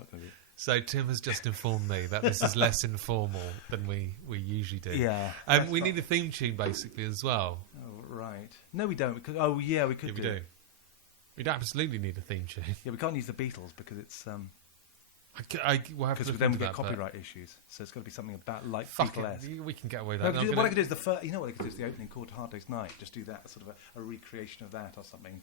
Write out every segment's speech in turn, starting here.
not going to be. So Tim has just informed me that this is less informal than we usually do. Yeah. We need a theme tune, basically, as well. Oh, right. No, we don't. We could We do. We'd absolutely need a theme tune. Yeah, we can't use the Beatles because it's... we'll have to look then we into get that, copyright issues. So it's got to be something about like Fuck Beatles. it, we can get away with No, that. what I could do is the first... You know what I could do is the opening chord to Hard Day's Night. Just do that, sort of a recreation of that or something.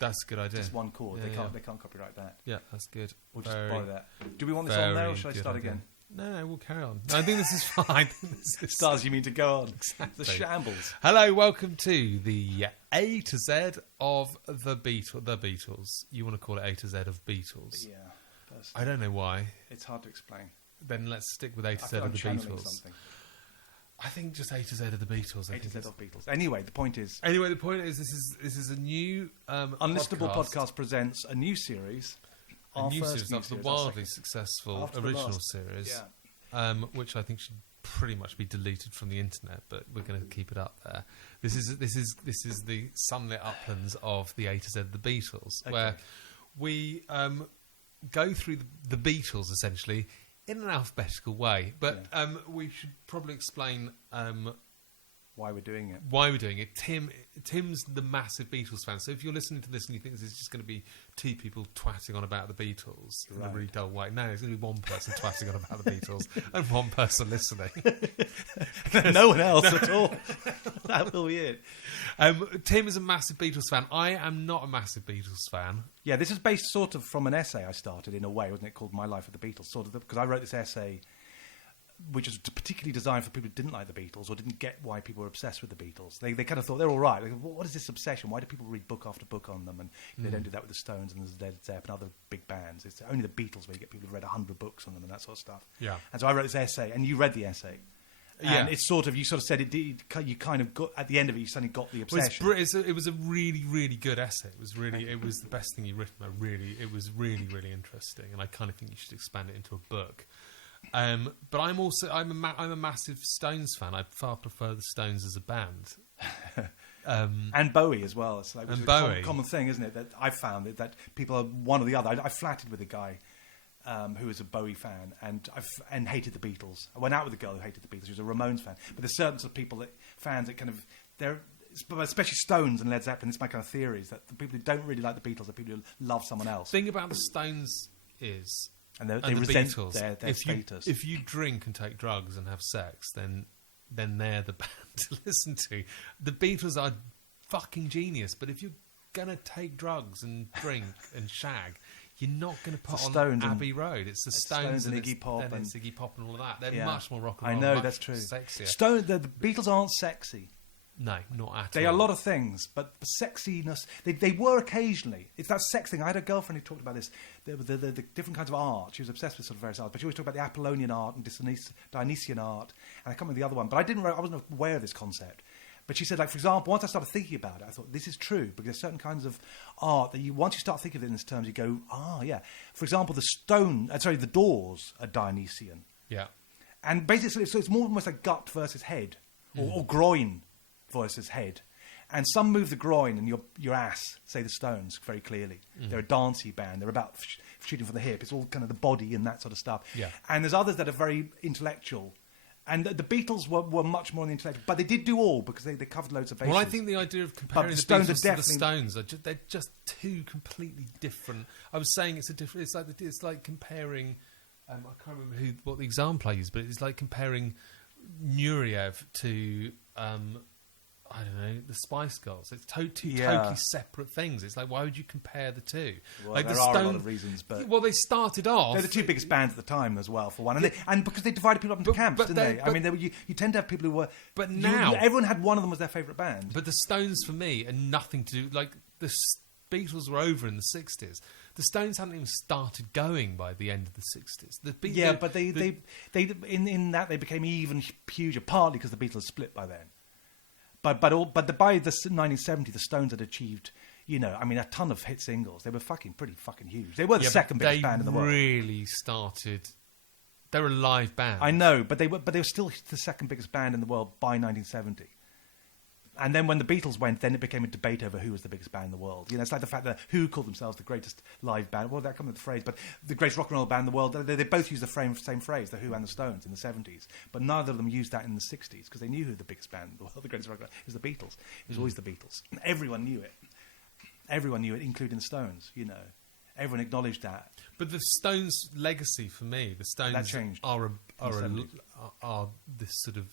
That's a good idea. Just one chord. Yeah, They can't copyright that. Yeah, that's good. We'll just borrow that. Do we want this on there or should I start again? No, we'll carry on. No, I think this is fine. Stars, you mean to go on? Exactly. The shambles. Hello, welcome to the A to Z of the Beatles. You want to call it A to Z of Beatles? Yeah. I don't know why. It's hard to explain. Then let's stick with A to Z of the Beatles. Something. I think just A to Z of the Beatles. A to Z of Beatles. Anyway, the point is this is a new Unlistenable Podcast presents a new series. A new series after the wildly successful original series, which I think should pretty much be deleted from the internet, but we're going to keep it up there. This is the sunlit uplands of the A to Z of the Beatles, where we go through the Beatles essentially in an alphabetical way. But we should probably explain why we're doing it. Tim's the massive Beatles fan. So if you're listening to this and you think this is just going to be two people twatting on about the Beatles in a really dull way, no, it's going to be one person twatting on about the Beatles and one person listening. No one else at all. That will be it. Tim is a massive Beatles fan. I am not a massive Beatles fan. Yeah, this is based sort of from an essay I started in a way, wasn't it, called My Life with the Beatles? Sort of because I wrote this essay which was particularly designed for people who didn't like the Beatles or didn't get why people were obsessed with the Beatles. They kind of thought they're all right. Like, what is this obsession? Why do people read book after book on them? And they don't do that with the Stones and the Led Zeppelin and other big bands. It's only the Beatles where you get people who've read 100 books on them and that sort of stuff. Yeah. And so I wrote this essay, and you read the essay. And it's sort of, you sort of said you kind of got, at the end of it, you suddenly got the obsession. It was a really, really good essay. It was the best thing you've written. It was really, really interesting. And I kind of think you should expand it into a book. But I'm a massive Stones fan. I far prefer the Stones as a band, and Bowie as well. It's like a common thing, isn't it? That I found that people are one or the other. I flatted with a guy who was a Bowie fan and hated the Beatles. I went out with a girl who hated the Beatles. She was a Ramones fan. But there's certain sort of fans that kind of especially Stones and Led Zeppelin. It's my kind of theory is that the people who don't really like the Beatles are people who love someone else. The thing about the Stones is. And they resent Beatles, their status. If you drink and take drugs and have sex, then they're the band to listen to. The Beatles are fucking genius, but if you're going to take drugs and drink and shag, you're not going to put on Abbey Road. It's the Stones and Iggy Pop and Iggy Pop and all of that. They're much more rock and roll. I know, that's true. Sexier. The Beatles aren't sexy. No, not at all. They are a lot of things, but the sexiness... They were occasionally. It's that sex thing. I had a girlfriend who talked about this, the different kinds of art. She was obsessed with sort of various art, but she always talked about the Apollonian art and Dionysian art, and I can't remember the other one, but I wasn't aware of this concept. But she said, like, for example, once I started thinking about it, I thought, this is true, because there's certain kinds of art that once you start thinking of it in these terms, you go, yeah. For example, the Doors are Dionysian. Yeah. And basically, so it's more almost like gut versus head, or groin versus head. And some move the groin and your ass, say the Stones, very clearly. They're a dancey band. They're about shooting from the hip. It's all kind of the body and that sort of stuff. Yeah. And there's others that are very intellectual. And the Beatles were much more intellectual. But they did do all because they covered loads of bases. Well, I think the idea of comparing the Beatles to the Stones, they're just two completely different... I was saying it's like comparing... I can't remember what the example I used, but it's like comparing Nureyev to... I don't know, the Spice Girls. It's two totally separate things. It's like, why would you compare the two? Well, like there are a lot of reasons, but... Well, they started off... They're the two biggest bands at the time as well, for one. And because they divided people up into camps, didn't they? I mean, you tend to have people who were... But now... everyone had one of them was their favourite band. But the Stones, for me, are nothing to do... Like, the Beatles were over in the 60s. The Stones hadn't even started going by the end of the 60s. But in that they became even huger, partly because the Beatles split by then. But by the 1970s, the Stones had achieved, a ton of hit singles. They were pretty fucking huge. They were the second biggest band in the world. They really started. They were a live band. I know, but they were still the second biggest band in the world by 1970. And then when the Beatles went, then it became a debate over who was the biggest band in the world. You know, it's like the fact that Who called themselves the greatest live band. Well, that comes with the phrase, but the greatest rock and roll band in the world. They both used the same phrase, the Who and the Stones, in the 70s. But neither of them used that in the 60s because they knew who the biggest band in the world, the greatest rock and roll, was the Beatles. It was always the Beatles. Everyone knew it. Everyone knew it, including the Stones, you know. Everyone acknowledged that. But the Stones' legacy for me, the Stones are this sort of,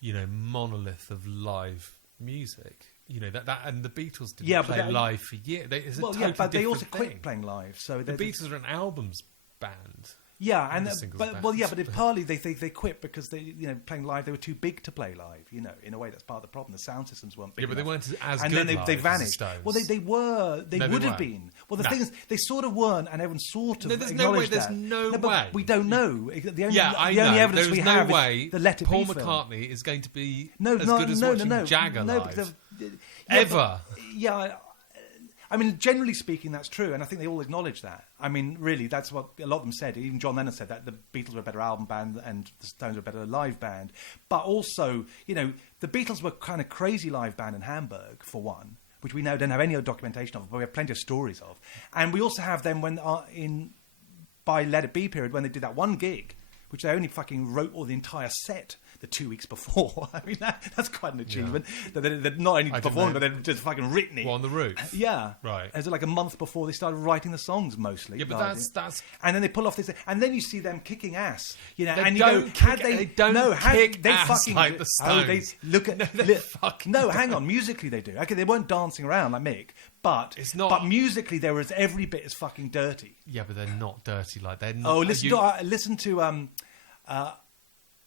you know, monolith of live music. You know, that and the Beatles didn't play live for years. But they also quit playing live. So the Beatles are an albums band. Yeah, but partly they quit because they, you know, playing live, they were too big to play live. You know, in a way, that's part of the problem. The sound systems weren't big. Yeah, but they weren't as and good. And then they vanished. Well, they would have been. Well, the thing is, they sort of weren't, and everyone sort of acknowledged that. There's no way. We don't know. The only evidence we have is the Let It Paul Be film. McCartney is going to be as good as watching Jagger live. Ever. I mean, generally speaking, that's true, and I think they all acknowledge that. I mean, really, that's what a lot of them said. Even John Lennon said that the Beatles were a better album band and the Stones were a better live band. But also, you know, the Beatles were kind of crazy live band in Hamburg, for one, which we now don't have any other documentation of, but we have plenty of stories of. And we also have them by Let It Be period, when they did that one gig, which they only fucking wrote all the entire set the 2 weeks before. I mean, that's quite an achievement. Yeah. They're not only performed, but they've just fucking written it. Well, on the roof. Yeah. Right. As like a month before they started writing the songs, mostly. Yeah, but that's... And then they pull off this... And then you see them kicking ass. You know, they and you don't go... kick, they don't kick they ass fucking like the Stones. No, hang on. Musically, they do. Okay, they weren't dancing around like Mick, but musically, they were every bit as fucking dirty. Yeah, but they're not dirty like... They're not, oh, listen to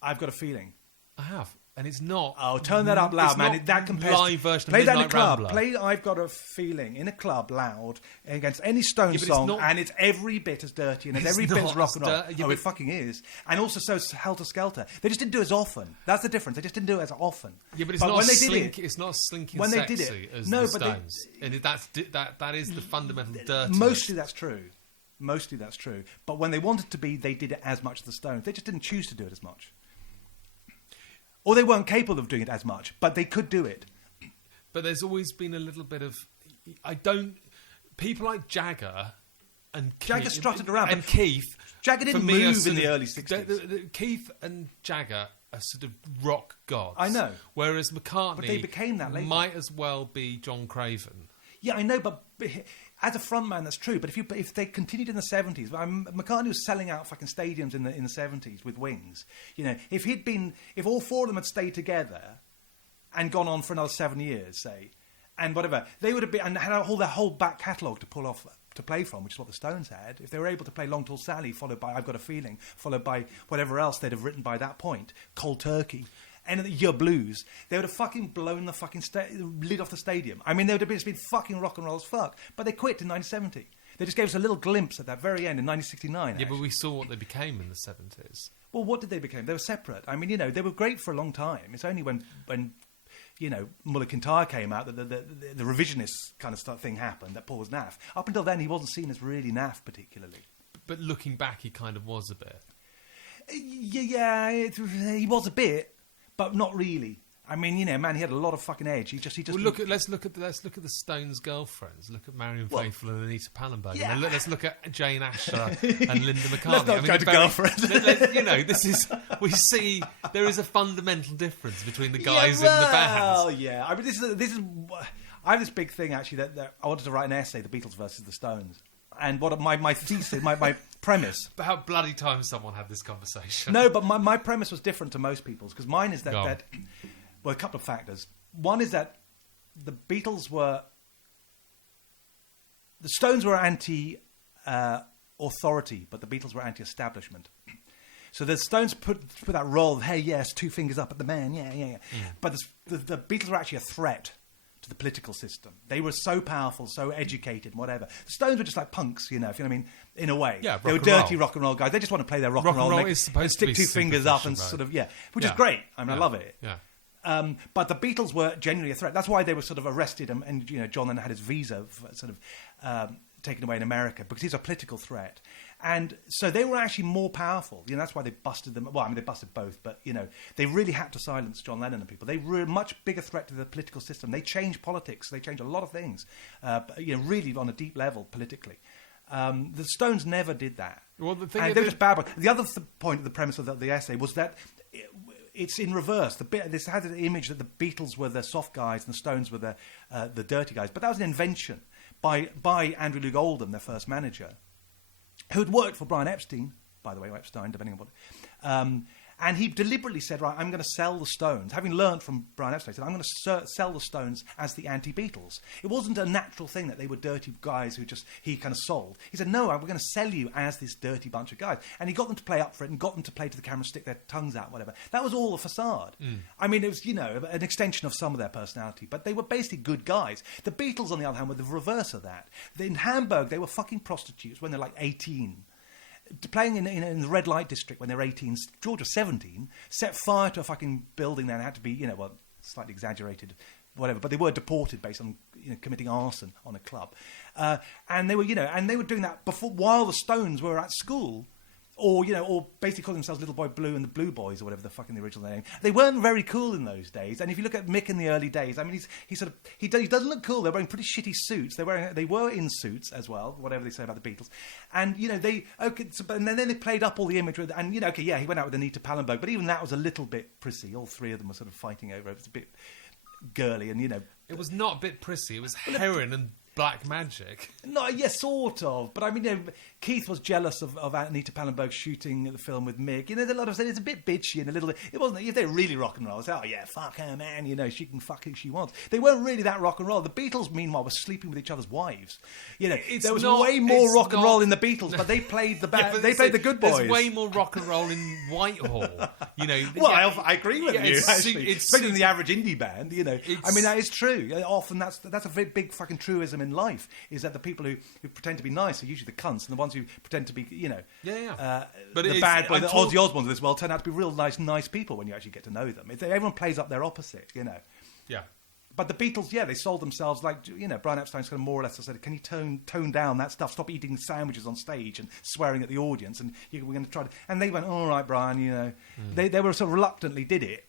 I've Got a Feeling. I have. And it's not... Oh, turn that up loud, man. That compares... live version play of that in a Midnight club. Rambler. Play I've Got a Feeling in a club loud against any Stones song, and it's every bit as dirty and it's every bit as rock and roll. It fucking is. And also so Helter Skelter. They just didn't do it as often. That's the difference. They just didn't do it as often. Yeah, but it's not it's not slinky and sexy as the Stones. And that is the fundamental dirtiness. Mostly that's true. But when they wanted to be, they did it as much as the Stones. They just didn't choose to do it as much. Or they weren't capable of doing it as much, but they could do it. But there's always been a little bit of... People like Jagger and Jagger strutted around. And Keith... Jagger didn't move in the early 60s. Keith and Jagger are sort of rock gods. I know. Whereas McCartney but they became that later. Might as well be John Craven. Yeah, I know, but as a frontman, that's true. But if they continued in the 70s, McCartney was selling out fucking stadiums in the 70s with Wings. You know, if all four of them had stayed together and gone on for another 7 years, say, and whatever, they would have been and had their whole back catalogue to play from, which is what the Stones had. If they were able to play Long Tall Sally, followed by I've Got a Feeling, followed by whatever else they'd have written by that point, Cold Turkey. And Your Blues, they would have fucking blown the fucking lid off the stadium. I mean, they would have been fucking rock and roll as fuck. But they quit in 1970. They just gave us a little glimpse at that very end in 1969. Yeah, but we saw what they became in the 70s. Well, what did they become? They were separate. I mean, you know, they were great for a long time. It's only when you know, Muller Kintyre came out that the revisionist kind of thing happened, that Paul was naff. Up until then, he wasn't seen as really naff particularly. But looking back, he kind of was a bit. Yeah, he was a bit. But not really. I mean, you know, man, he had a lot of fucking edge. He just. Well, let's look at the Stones' girlfriends. Look at Marion Faithfull and Anita Pallenberg. Yeah. And let's look at Jane Asher and Linda McCartney. Let's not go to girlfriends. You know, we see there is a fundamental difference between the guys in the bands. Oh yeah. I mean, this is. I have this big thing actually that I wanted to write an essay, the Beatles versus the Stones, and what my thesis, my premise. But how bloody time someone had this conversation. No, but my premise was different to most people's, because mine is that well, a couple of factors. One is that the Beatles were... The Stones were anti-authority, but the Beatles were anti-establishment. So the Stones put that role of, hey, yes, 2 fingers up at the man, yeah. Mm. But the Beatles were actually a threat to the political system. They were so powerful, so educated, whatever. The Stones were just like punks, you know, if you know what I mean, in a way. Yeah, they were dirty rock and roll guys. They just want to play their rock and roll. Is supposed stick to be 2 fingers up and sort of, which is great. I mean, I love it. Yeah. But the Beatles were genuinely a threat. That's why they were sort of arrested, and you know, John then had his visa sort of taken away in America, because he's a political threat. And so they were actually more powerful. That's why they busted them. Well, I mean, they busted both, but, they really had to silence John Lennon and people. They were a much bigger threat to the political system. They changed politics. They changed a lot of things, really on a deep level politically. The Stones never did that. Well, the thing and they were just bad. The other point of the premise of the essay was that it's in reverse. This had an image that the Beatles were the soft guys and the Stones were the dirty guys. But that was an invention by Andrew Loog Oldham, their first manager, who had worked for Brian Epstein, by the way, or Epstein, depending on what. And he deliberately said, right, I'm going to sell the Stones. Having learned from Brian Epstein, he said, I'm going to sell the Stones as the anti-Beatles. It wasn't a natural thing that they were dirty guys he kind of sold. He said, no, we're going to sell you as this dirty bunch of guys. And he got them to play up for it and got them to play to the camera, stick their tongues out, whatever. That was all a facade. I mean, it was, an extension of some of their personality, but they were basically good guys. The Beatles, on the other hand, were the reverse of that. In Hamburg, they were fucking prostitutes when they're like 18. Playing in the red light district when they were 18, George was 17, set fire to a fucking building there and had to be, slightly exaggerated, whatever, but they were deported based on committing arson on a club. And they were, doing that while the Stones were at school. Or basically calling themselves Little Boy Blue and the Blue Boys, or whatever the fucking the original name. They weren't very cool in those days. And if you look at Mick in the early days, I mean, he doesn't look cool. They're wearing pretty shitty suits. They were in suits as well, whatever they say about the Beatles. And and then they played up all the image with, and he went out with Anita Pallenberg, but even that was a little bit prissy. All three of them were sort of fighting over it. It was a bit girly, and it was not a bit prissy. It was heroin and black magic. No, yes, sort of. But I mean, Keith was jealous of Anita Pallenberg shooting the film with Mick. There's a lot of it's a bit bitchy and a little. It wasn't. If they're really rock and roll, it's oh yeah, fuck her, man. She can fuck who she wants. They weren't really that rock and roll. The Beatles, meanwhile, were sleeping with each other's wives. There was way more rock and roll in the Beatles, but they played the bad. They played the good boys. There's way more rock and roll in Whitehall. Well, I agree with you. Actually, especially in the average indie band. I mean, that is true. Often that's a very big fucking truism in life. Is that the people who pretend to be nice are usually the cunts, and the ones who pretend to be, but the bad boys, the Ozzy Osbournes of this world turn out to be real nice people when you actually get to know them. Everyone plays up their opposite, Yeah. But the Beatles, they sold themselves like, Brian Epstein's kind of more or less said, can you tone down that stuff? Stop eating sandwiches on stage and swearing at the audience, and we're going to try to. And they went, all right, Brian, They were sort of reluctantly did it,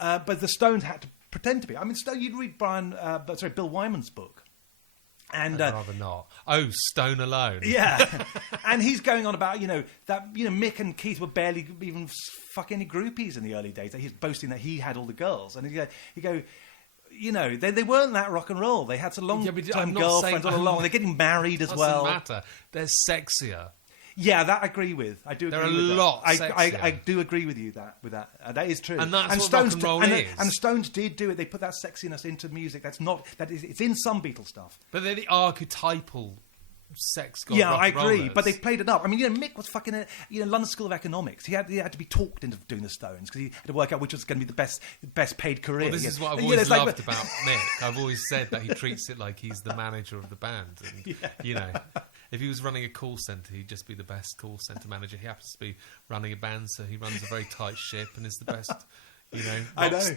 but the Stones had to pretend to be. I mean, you'd read Bill Wyman's book. And I'd rather not. Oh, Stone Alone. Yeah. And he's going on about, that, Mick and Keith were barely even fuck any groupies in the early days. He's boasting that he had all the girls. And he go, they weren't that rock and roll. They had some long-term girlfriends all along. They're getting married as well. Doesn't matter. They're sexier. Yeah, that I agree with. I do agree with that. They're a lot sexier. I do agree with you with that. That is true. And that's what Stones, rock and roll is. And the Stones did do it. They put that sexiness into music. It's in some Beatles stuff. But they're the archetypal sex god. Yeah, I agree. Rollers. But they played it up. I mean, Mick was fucking London School of Economics. He had to be talked into doing the Stones because he had to work out which was going to be the best paid career. Well, this is what I've always loved about Mick. I've always said that he treats it like he's the manager of the band. And, if he was running a call centre, he'd just be the best call centre manager. He happens to be running a band, so he runs a very tight ship and is the best,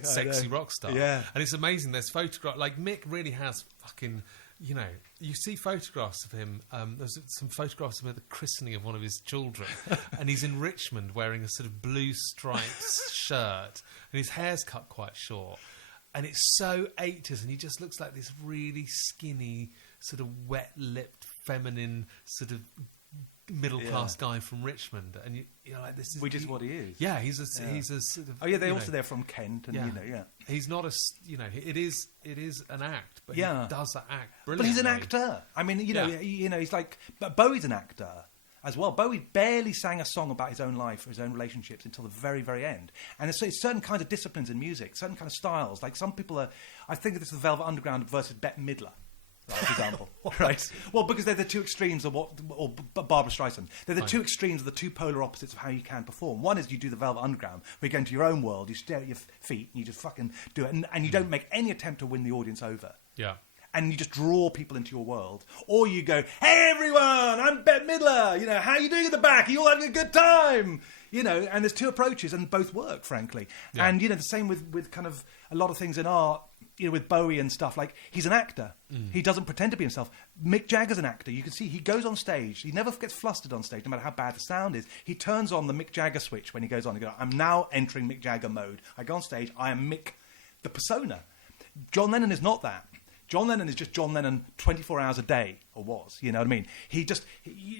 sexy rock star. Yeah. And it's amazing. There's photographs. Like, Mick really has fucking, you see photographs of him. There's some photographs of him at the christening of one of his children. And he's in Richmond wearing a sort of blue striped shirt. And his hair's cut quite short. And it's so 80s. And he just looks like this really skinny, sort of wet-lipped, feminine sort of middle-class guy from Richmond, and you're like, this is... Which is what he is. Yeah, he's a sort of... Oh, yeah, they're from Kent, and, He's not a... it is an act, but he does that act brilliantly. But he's an actor. I mean, he's like... But Bowie's an actor as well. Bowie barely sang a song about his own life or his own relationships until the very, very end. And it's certain kinds of disciplines in music, certain kind of styles. Like, some people are... I think this is the Velvet Underground versus Bette Midler. For example, right? Well, because they're the two extremes of or Barbara Streisand. They're the two extremes of the two polar opposites of how you can perform. One is you do the Velvet Underground, where you go into your own world, you stare at your feet, and you just fucking do it, and you don't make any attempt to win the audience over. Yeah. And you just draw people into your world. Or you go, hey everyone, I'm Bette Midler, how are you doing at the back? Are you all having a good time? You know, and there's two approaches, and both work, frankly. Yeah. And, you know, the same with kind of a lot of things in art, you know, with Bowie and stuff. Like, he's an actor. He doesn't pretend to be himself. Mick Jagger's an actor. You can see he goes on stage. He never gets flustered on stage, no matter how bad the sound is. He turns on the Mick Jagger switch when he goes on. He goes, I'm now entering Mick Jagger mode. I go on stage. I am Mick, the persona. John Lennon is not that. John Lennon is just John Lennon 24 hours a day, or was, you know what I mean?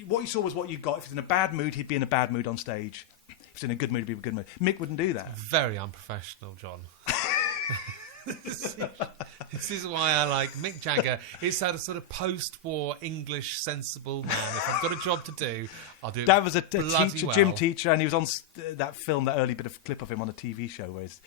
What you saw was what you got. If he's in a bad mood, he'd be in a bad mood on stage. If he's in a good mood, he'd be in a good mood. Mick wouldn't do that. Very unprofessional, John. This is why I like Mick Jagger. He's had a sort of post-war English sensible man. If I've got a job to do, I'll do it. Dad was a teacher, gym teacher, and he was on that film, that early bit of clip of him on a TV show where he's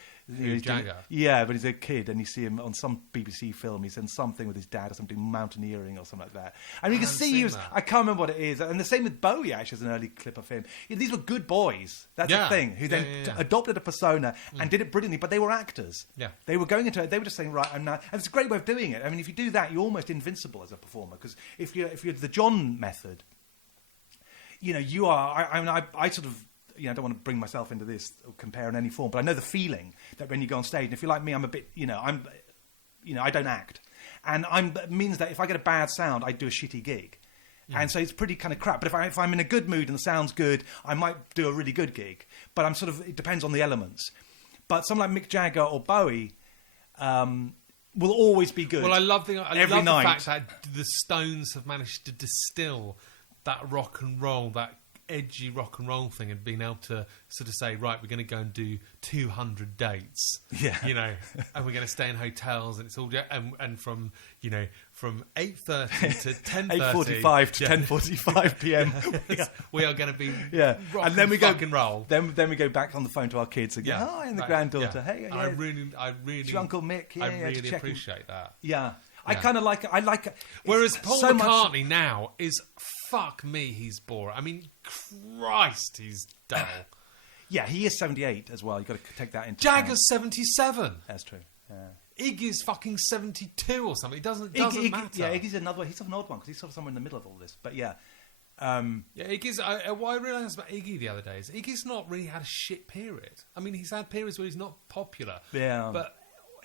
Jagger. Yeah, but he's a kid, and you see him on some BBC film. He's in something with his dad or something, mountaineering or something like that. And you can see I can't remember what it is. And the same with Bowie, actually, as an early clip of him. These were good boys. That's the thing. Who then adopted a persona and did it brilliantly. But they were actors. Yeah, they were going into it. They were just saying, right, I'm now. And it's a great way of doing it. I mean, if you do that, you're almost invincible as a performer. Because if you're the John method, you know, you are. I sort of. You know, I don't want to bring myself into this or compare in any form, but I know the feeling that when you go on stage, and if you're like me, I'm a bit, I don't act. And it means that if I get a bad sound, I do a shitty gig. And so it's pretty kind of crap. But if I'm in a good mood and the sound's good, I might do a really good gig. But it depends on the elements. But someone like Mick Jagger or Bowie will always be good. Well, I love the fact that the Stones have managed to distill that rock and roll, that edgy rock and roll thing, and being able to sort of say, right, we're going to go and do 200 dates, you know, and we're going to stay in hotels, and it's all and from 8:30 to 10:30, 8:45 to 10:45 p.m. we are going to be rock and then we go and roll. Then we go back on the phone to our kids and go, and the granddaughter, hey, I really, it's your Uncle Mick, I really appreciate that. Yeah. I kind of like it. I like it. Whereas Paul McCartney now is, fuck me, he's boring. I mean, Christ, he's dull. Yeah, he is 78 as well. You've got to take that into Jagger's 77. That's true. Iggy's fucking 72 or something. It doesn't matter. Yeah, Iggy's another one. He's an odd one because he's sort of somewhere in the middle of all this. But yeah. Iggy's. What I realised about Iggy the other day is Iggy's not really had a shit period. I mean, he's had periods where he's not popular. Yeah. But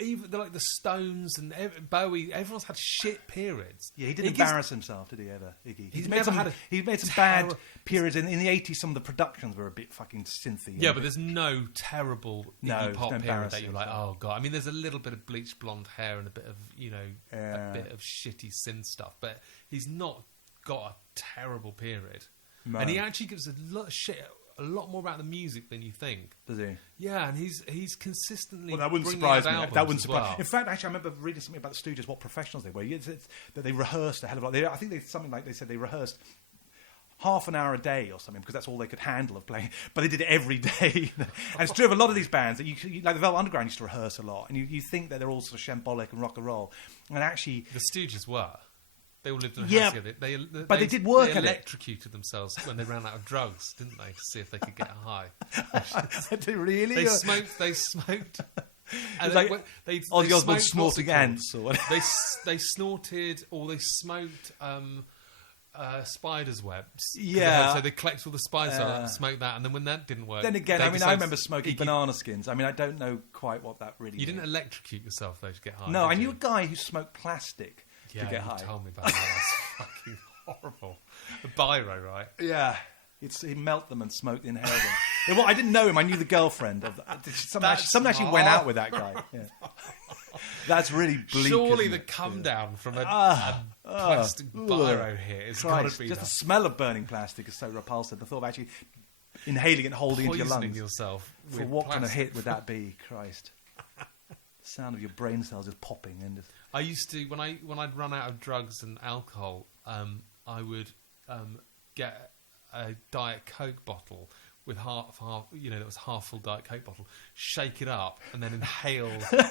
even like the Stones and Bowie, everyone's had shit periods. Yeah, he didn't embarrass himself, did he ever, Iggy? He made some bad periods in the 80s. Some of the productions were a bit fucking synthy. Yeah, but there's no terrible Iggy Pop period that you're like, oh god. I mean, there's a little bit of bleached blonde hair and a bit of a bit of shitty synth stuff, but he's not got a terrible period. No. And he actually gives a lot of shit. A lot more about the music than you think. Does he? Yeah, and he's consistently. Well, that wouldn't surprise me. That wouldn't surprise. Well. In fact, actually, I remember reading something about the Stooges, what professionals they were. That they rehearsed a hell of a lot. I think they said they rehearsed half an hour a day or something because that's all they could handle of playing. But they did it every day. And it's true of a lot of these bands that like the Velvet Underground used to rehearse a lot, and you think that they're all sort of shambolic and rock and roll, and actually the Stooges were. They all lived in a house together. But they did work at it. They electrocuted themselves when they ran out of drugs, didn't they, to see if they could get high. Really? They smoked. And they Ozzy Osbourne snorting ants or whatever. They snorted or they smoked spiders' webs. Yeah. So they collect all the spiders and smoke that, and then when that didn't work... Then again, I remember smoking banana skins. I mean, I don't know quite what that really You didn't electrocute yourself, though, to get high. No, I knew a guy who smoked plastic. Yeah, to get high. Told me about that. That's fucking horrible. The biro, right? Yeah. He melt them and smoked, inhaled them. Well, I didn't know him. I knew the girlfriend of someone actually went out with that guy. Yeah. That's really bleak. Surely the come down from a plastic biro here is got to be just the smell of burning plastic is so repulsive. The thought of actually inhaling it and holding it into your lungs. Yourself for what kind of hit would that be? Christ. The sound of your brain cells just popping and just... I used to when I'd run out of drugs and alcohol, I would get a Diet Coke bottle with half, that was half full Diet Coke bottle, shake it up, and then inhale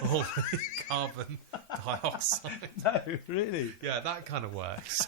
all the carbon dioxide. No, really? Yeah, that kind of works.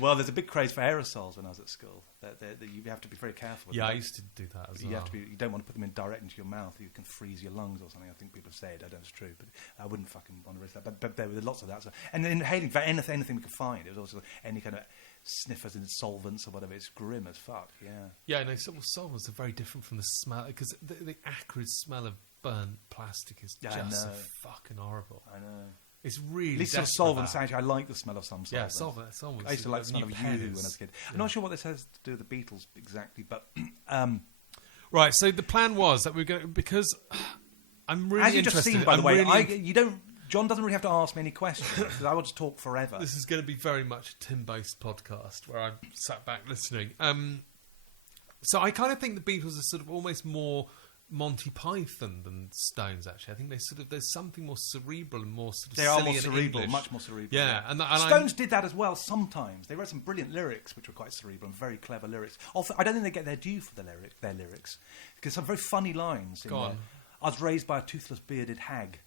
Well, there's a big craze for aerosols when I was at school. That you have to be very careful with that. I used to do that as well. You don't want to put them in direct into your mouth. You can freeze your lungs or something. I think people have said. I don't know if it's true, but I wouldn't fucking want to risk that. But there were lots of that. So, and inhaling for anything we could find. It was also any kind of sniffers and solvents or whatever. It's grim as fuck. Yeah. Yeah, no, solvents are very different from the smell, because the acrid smell of burnt plastic is just so fucking horrible. I know. It's really at least sort of solvents. Actually, I like the smell of some solvents. Yeah, solvents. I used to like the smell of Yoo-hoo when I was a kid. I'm not sure what this has to do with the Beatles exactly, but right. So the plan was that we're going to, because I'm really as you interested. Just seen, by the way, John doesn't really have to ask me any questions because I want to talk forever. This is going to be very much a Tim-based podcast where I'm sat back listening. So I kind of think the Beatles are sort of almost more Monty Python than Stones. Actually, I think there's something more cerebral and more sort of they silly are more cerebral, English. Much more cerebral. Yeah, and Stones did that as well. Sometimes they wrote some brilliant lyrics, which were quite cerebral and very clever lyrics. I don't think they get their due for their lyrics because some very funny lines. Go on. I was raised by a toothless, bearded hag.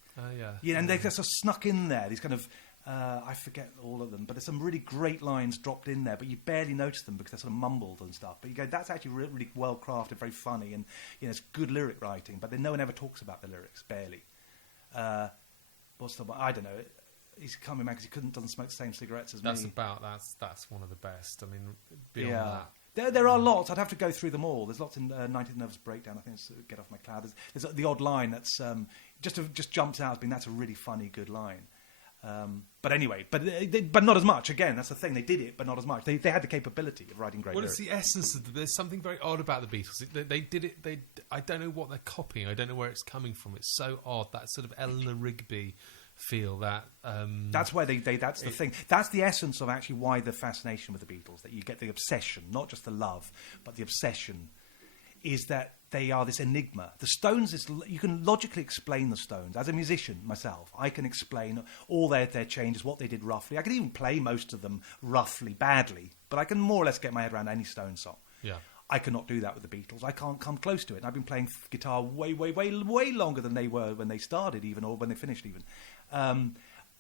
Yeah, and they just sort of snuck in there. These kind of I forget all of them, but there's some really great lines dropped in there, but you barely notice them because they're sort of mumbled and stuff. But you go, that's actually really, really well crafted, very funny, and it's good lyric writing. But then no one ever talks about the lyrics, barely. What's the one? I don't know. He's coming back because he doesn't smoke the same cigarettes as me. That's one of the best. I mean, beyond that. There are lots. I'd have to go through them all. There's lots in 90th Nervous Breakdown. I think it's Get Off My Cloud. There's the odd line that's just jumps out as being that's a really funny, good line. But anyway, but not as much. Again, that's the thing. They did it, but not as much. They had the capability of writing great lyrics. Well, it's the essence of there's something very odd about the Beatles. They did it. I don't know what they're copying. I don't know where it's coming from. It's so odd. That sort of Eleanor Rigby feel that that's why that's the thing. That's the essence of actually why the fascination with the Beatles, that you get the obsession, not just the love, but the obsession, is that they are this enigma. The Stones you can logically explain the Stones. As a musician myself, I can explain all their changes, what they did roughly. I can even play most of them roughly badly, but I can more or less get my head around any Stones song. Yeah. I cannot do that with the Beatles. I can't come close to it. And I've been playing guitar way, way, way, way longer than they were when they started, even, or when they finished, even.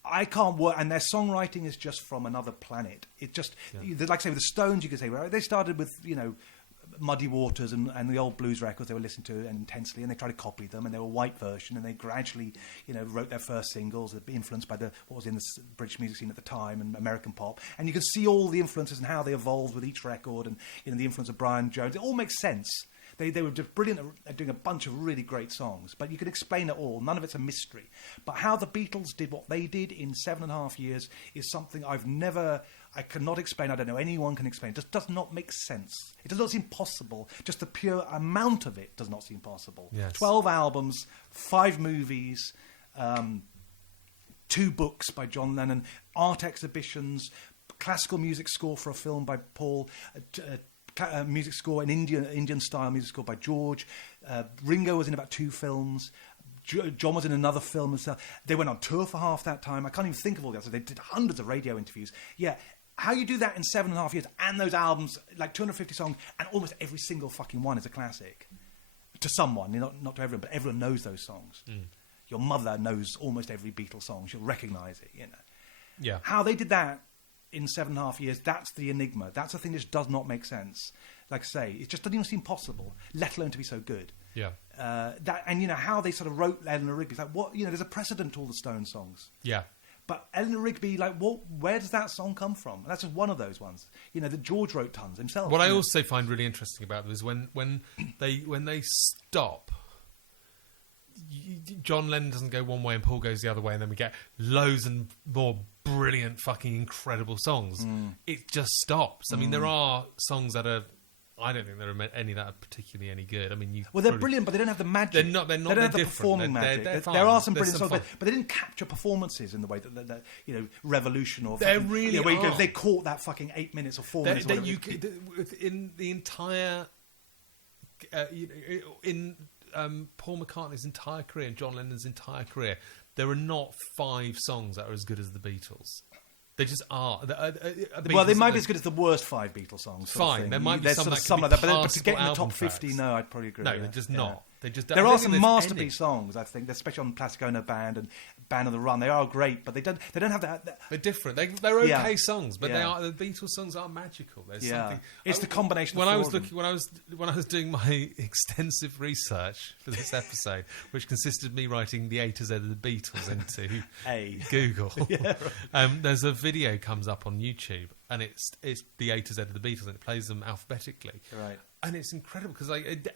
I can't work, and their songwriting is just from another planet. It just, like I say, with the Stones, you could say, well, they started with, Muddy Waters and the old blues records they were listening to intensely, and they tried to copy them, and they were a white version, and they gradually, wrote their first singles, influenced by what was in the British music scene at the time and American pop, and you can see all the influences and how they evolved with each record, and the influence of Brian Jones. It all makes sense. They were just brilliant at doing a bunch of really great songs, but you can explain it all. None of it's a mystery. But how the Beatles did what they did in 7.5 years is something I cannot explain. I don't know anyone can explain. It just does not make sense. It does not seem possible. Just the pure amount of it does not seem possible. Yes. 12 albums, 5 movies, 2 books by John Lennon, art exhibitions, classical music score for a film by Paul, music score, an Indian style music score by George. Ringo was in about 2 films. John was in another film and stuff. They went on tour for half that time. I can't even think of all that. So they did hundreds of radio interviews. Yeah, how you do that in 7.5 years, and those albums, like 250 songs, and almost every single fucking one is a classic to someone. Not to everyone, but everyone knows those songs. Your mother knows almost every Beatles song. She'll recognise it. Yeah. How they did that in 7.5 years, that's the enigma. That's the thing that just does not make sense. Like I say, it just doesn't even seem possible, let alone to be so good. Yeah. How they sort of wrote Eleanor Rigby. It's like, what, there's a precedent to all the Stones songs. Yeah. But Eleanor Rigby, where does that song come from? And that's just one of those ones. That George wrote tons himself. What I also find really interesting about them is when they stop, John Lennon doesn't go one way and Paul goes the other way, and then we get loads and more brilliant, fucking incredible songs. It just stops. I mean, there are songs that are. I don't think there are any that are particularly any good. I mean, they're brilliant, but they don't have the magic. They're not. They don't have the performing magic. There are some brilliant songs, but they didn't capture performances in the way that Revolution or. They really are. Where you go, they caught that fucking 8 minutes or 4 minutes. In the entire, in Paul McCartney's entire career and John Lennon's entire career, there are not 5 songs that are as good as the Beatles. They just are. Well, they might be as good as the worst 5 Beatles songs. Fine, there might be some like that, but to get in the top 50, no, I'd probably agree. No, they're just not. There are some masterpiece songs, I think, especially on Plastic Ono Band and Band on the Run. They are great, but they don't have that. They're different. They're okay songs, but the Beatles songs are magical. There's something. It's the combination. When I was doing my extensive research for this episode, which consisted of me writing the A to Z of the Beatles into Google, there's a video comes up on YouTube and it's the A to Z of the Beatles, and it plays them alphabetically. Right. And it's incredible because it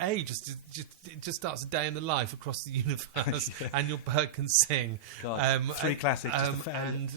just starts a day in the life across the universe, and your bird can sing. God, 3 classics, and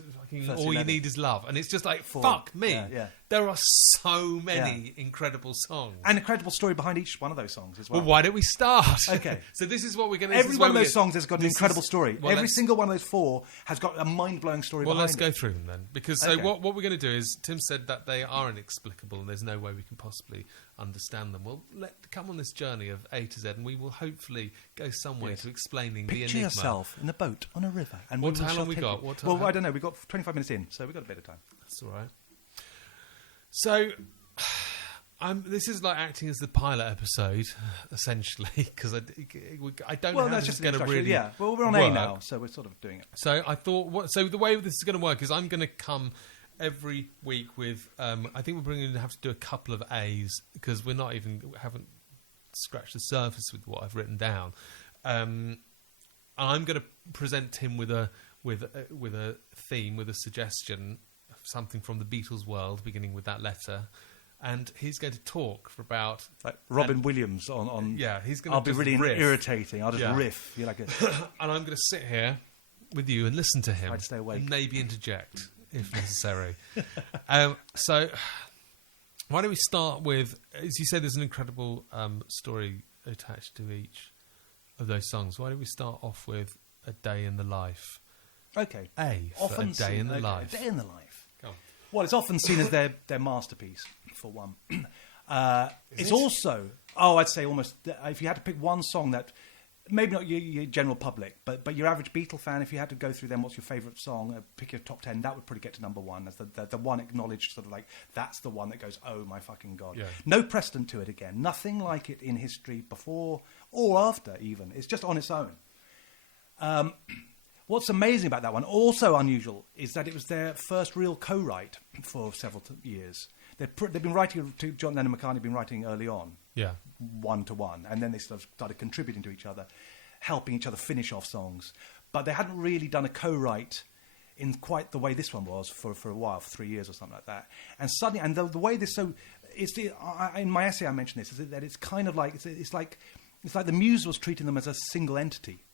All You Need Is Love, and it's just like 4. fuck me. Yeah. There are so many incredible songs, and incredible story behind each one of those songs as well. Well, why don't we start? Okay, so this is what we're going to. Every one of those songs has got an incredible story. Every single one of those 4 has got a mind-blowing story. Well, behind let's go through them then, because so what we're going to do is Tim said that they are inexplicable, and there's no way we can possibly understand them. Well, come on this journey of A to Z, and we will hopefully go somewhere to explaining the enigma. Picture yourself in a boat on a river. And how long we got? Well, I don't know. We've got 25 minutes in, so we've got a bit of time. That's all right. So, this is like acting as the pilot episode, essentially, because I don't know how this is going to really well, we're on A now, so we're sort of doing it. So I thought, so the way this is going to work is I'm going to come every week with, I think we're going to have to do a couple of A's, because haven't scratched the surface with what I've written down. I'm going to present Tim with a theme, with a suggestion, something from the Beatles world, beginning with that letter, and he's going to talk for about like Robin Williams on. Yeah, he's going to. I'll be really irritating. I'll just riff. You're like and I'm going to sit here with you and listen to him. I'd stay awake and maybe interject if necessary. So, why don't we start with? As you said, there's an incredible story attached to each of those songs. Why don't we start off with A Day in the Life? Okay. A for A Day in the Life. A Day in the Life. Go on. Well, it's often seen as their masterpiece, for one. It's also, I'd say almost, if you had to pick one song that, maybe not your general public, but your average Beatle fan, if you had to go through them, what's your favourite song, pick your top 10, that would probably get to number 1 as the one acknowledged, sort of like, that's the one that goes, oh my fucking God. Yeah. No precedent to it again. Nothing like it in history before or after even. It's just on its own. What's amazing about that one, also unusual, is that it was their first real co-write for several years. They've been writing to John Lennon and McCartney, have been writing early on, 1-to-1, and then they sort of started contributing to each other, helping each other finish off songs. But they hadn't really done a co-write in quite the way this one was for a while, for 3 years or something like that. And suddenly, and the way this in my essay I mentioned this, is that it's kind of like it's like the Muse was treating them as a single entity.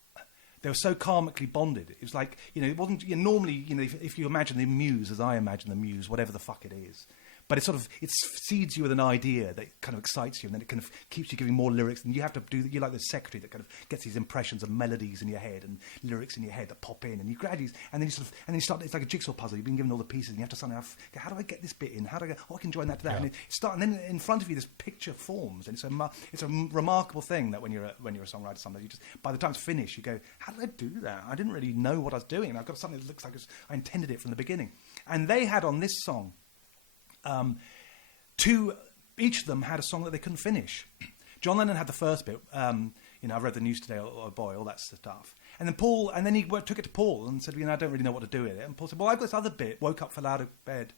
They were so karmically bonded. It was like, it wasn't, normally, if you imagine the Muse as I imagine the Muse, whatever the fuck it is, but it seeds you with an idea that kind of excites you, and then it kind of keeps you giving more lyrics, and you have to you're like the secretary that kind of gets these impressions of melodies in your head and lyrics in your head that pop in, and you grab these, and then you start, it's like a jigsaw puzzle. You've been given all the pieces, and you have to suddenly how do I get this bit in? How do I go, I can join that to that, and then in front of you this picture forms, and it's a remarkable thing that when you're a songwriter, somebody, you just, by the time it's finished, you go, how did I do that? I didn't really know what I was doing, and I've got something that looks like I intended it from the beginning. And they had on this song, each of them had a song that they couldn't finish. John Lennon had the first bit. I read the news today, oh boy, all that stuff. And then he took it to Paul and said, I don't really know what to do with it. And Paul said, well, I've got this other bit. Woke up, fell out of bed,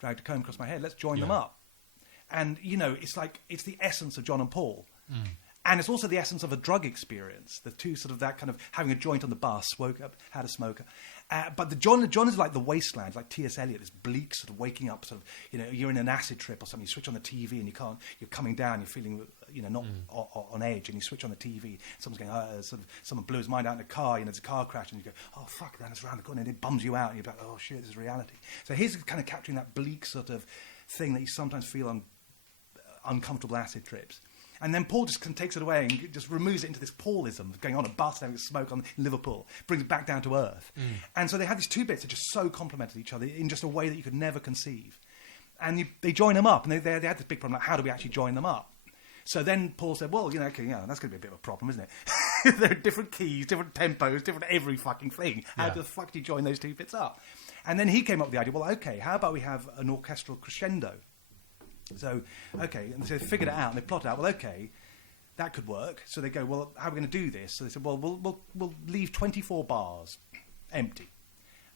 dragged a comb across my head. Let's join them up. And it's the essence of John and Paul. Mm. And it's also the essence of a drug experience. The two sort of that kind of having a joint on the bus, woke up, had a smoker. But John is like the wasteland, like T.S. Eliot, this bleak sort of waking up, sort of, you're in an acid trip or something. You switch on the TV and you're coming down, you're feeling, not on edge, and you switch on the TV. Someone's going, someone blew his mind out in a car, there's a car crash, and you go, oh fuck, that is around the corner, and it bums you out, and you're like, oh shit, this is reality. So here's kind of capturing that bleak sort of thing that you sometimes feel on uncomfortable acid trips. And then Paul just takes it away and just removes it into this Paulism of going on a bus, having a smoke in Liverpool, brings it back down to earth. Mm. And so they had these two bits that just so complemented each other in just a way that you could never conceive. And they join them up, and they had this big problem, like, how do we actually join them up? So then Paul said, well, that's going to be a bit of a problem, isn't it? There are different keys, different tempos, different every fucking thing. How the fuck do you join those two bits up? And then he came up with the idea, well, okay, how about we have an orchestral crescendo? So, okay, and so they figured it out, and they plotted out, well, okay, that could work. So they go, well, how are we going to do this? So they said, well, we'll leave 24 bars empty,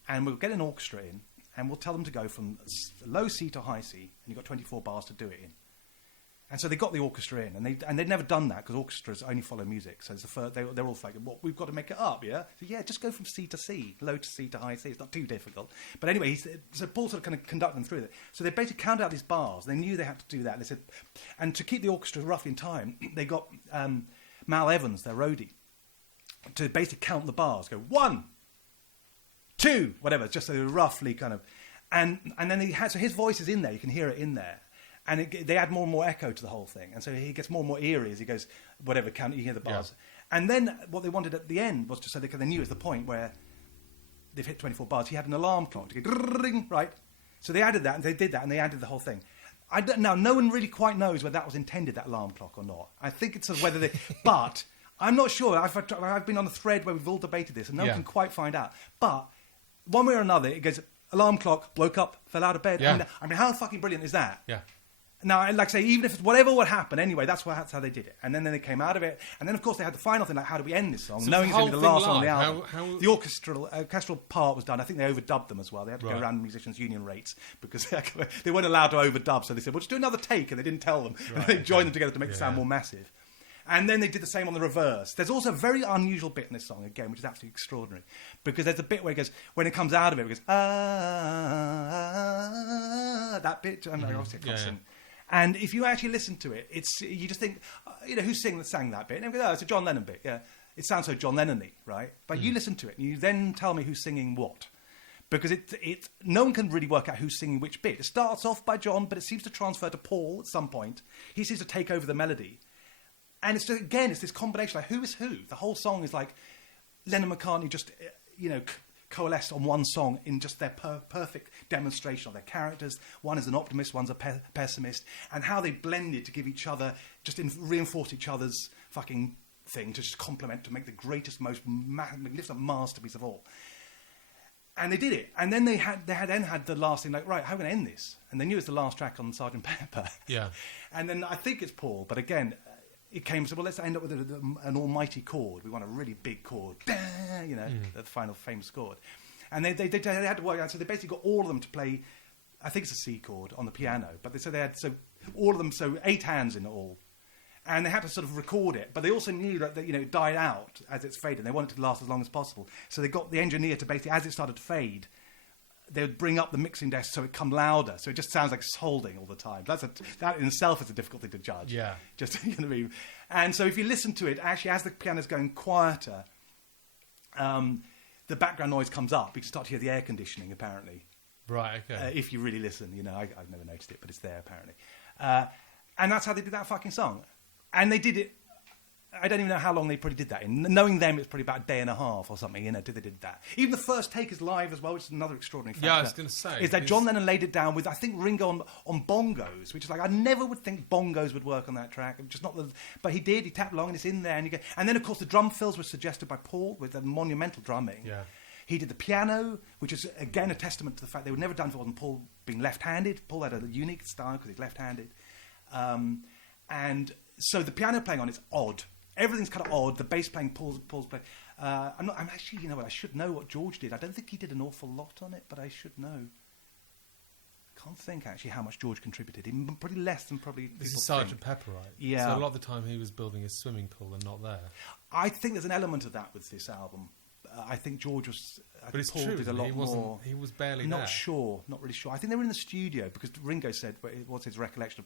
and we'll get an orchestra in, and we'll tell them to go from low C to high C, and you've got 24 bars to do it in. And so they got the orchestra in, and they'd never done that because orchestras only follow music. So it's the first, they're all like, "Well, we've got to make it up, yeah." So yeah, just go from C to C, low to C to high C. It's not too difficult. But anyway, so Paul sort of kind of conducted them through it. So they basically counted out these bars. They knew they had to do that. They said, and to keep the orchestra roughly in time, they got Mal Evans, their roadie, to basically count the bars. Go 1, 2, whatever, just so they were roughly kind of, and then they had, so his voice is in there. You can hear it in there. And they add more and more echo to the whole thing. And so he gets more and more eerie as he goes, whatever, you hear the bars. Yeah. And then what they wanted at the end was just so they knew it was the point where they've hit 24 bars. He had an alarm clock to go, ring, right? So they added that, and they did that, and they added the whole thing. Now, no one really quite knows whether that was intended, that alarm clock, or not. I think it's whether they... But I'm not sure. I've been on a thread where we've all debated this, and no one can quite find out. But one way or another, it goes, alarm clock, woke up, fell out of bed. Yeah. I mean, how fucking brilliant is that? Yeah. Now, like I say, even if it's whatever would happen, anyway, that's how they did it. And then they came out of it. And then, of course, they had the final thing, like, how do we end this song? So knowing it's going to be the last song on the album. How... The orchestral part was done. I think they overdubbed them as well. They had to go around musicians' union rates because they weren't allowed to overdub. So they said, well, just do another take. And they didn't tell them. Right, they joined them together to make the sound more massive. And then they did the same on the reverse. There's also a very unusual bit in this song, again, which is absolutely extraordinary. Because there's a bit where it goes, when it comes out of it, it goes, that bit. And obviously I can't sing. And if you actually listen to it, you just think, who sang that bit? And you go, it's a John Lennon bit. Yeah, it sounds so John Lennon-y, right? But you listen to it, and you then tell me who's singing what. Because no one can really work out who's singing which bit. It starts off by John, but it seems to transfer to Paul at some point. He seems to take over the melody. And it's this combination, like, who is who? The whole song is like Lennon and McCartney just, coalesced on one song in just their perfect demonstration of their characters. One is an optimist, one's a pessimist, and how they blended to give each other, reinforce each other's fucking thing, to just complement, to make the greatest, most magnificent masterpiece of all. And they did it. And then they had the last thing, like, right, how are we going to end this? And they knew it was the last track on Sgt. Pepper. Yeah. And then I think it's Paul, but again... It came, so well, let's end up with an almighty chord. We want a really big chord, the final famous chord. And they had to work out, so they basically got all of them to play, I think it's a C chord on the piano, but they had all of them, so 8 hands in all. And they had to sort of record it, but they also knew that it died out as it's faded. They wanted it to last as long as possible. So they got the engineer to basically, as it started to fade, they would bring up the mixing desk so it come louder, so it just sounds like it's holding all the time. That in itself is a difficult thing to judge. Yeah. Just and so if you listen to it, actually, as the piano's going quieter, the background noise comes up. You can start to hear the air conditioning, apparently. Right. Okay. If you really listen, I've never noticed it, but it's there apparently. And that's how they did that fucking song. And they did it. I don't even know how long they probably did that in. Knowing them, it's probably about a day and a half or something, they did that. Even the first take is live as well, which is another extraordinary factor. Yeah, I was going to say. Is that John Lennon laid it down with, I think, Ringo on bongos, which is like, I never would think bongos would work on that track. Just not but he did, he tapped along and it's in there. And then, of course, the drum fills were suggested by Paul with the monumental drumming. Yeah. He did the piano, which is, again, a testament to the fact they were never done before than Paul being left-handed. Paul had a unique style because he's left-handed. And so the piano playing on it's odd. Everything's kind of odd. The bass playing, Paul's playing. I'm actually, I should know what George did. I don't think he did an awful lot on it, but I should know. I can't think, actually, how much George contributed. Probably less than probably This people is Sgt. think. Pepper, right? Yeah. So a lot of the time he was building his swimming pool and not there. I think there's an element of that with this album. I think George was... But it's Paul true, did a lot more. He was barely not there. Sure, not really sure. I think they were in the studio because Ringo said, what's his recollection of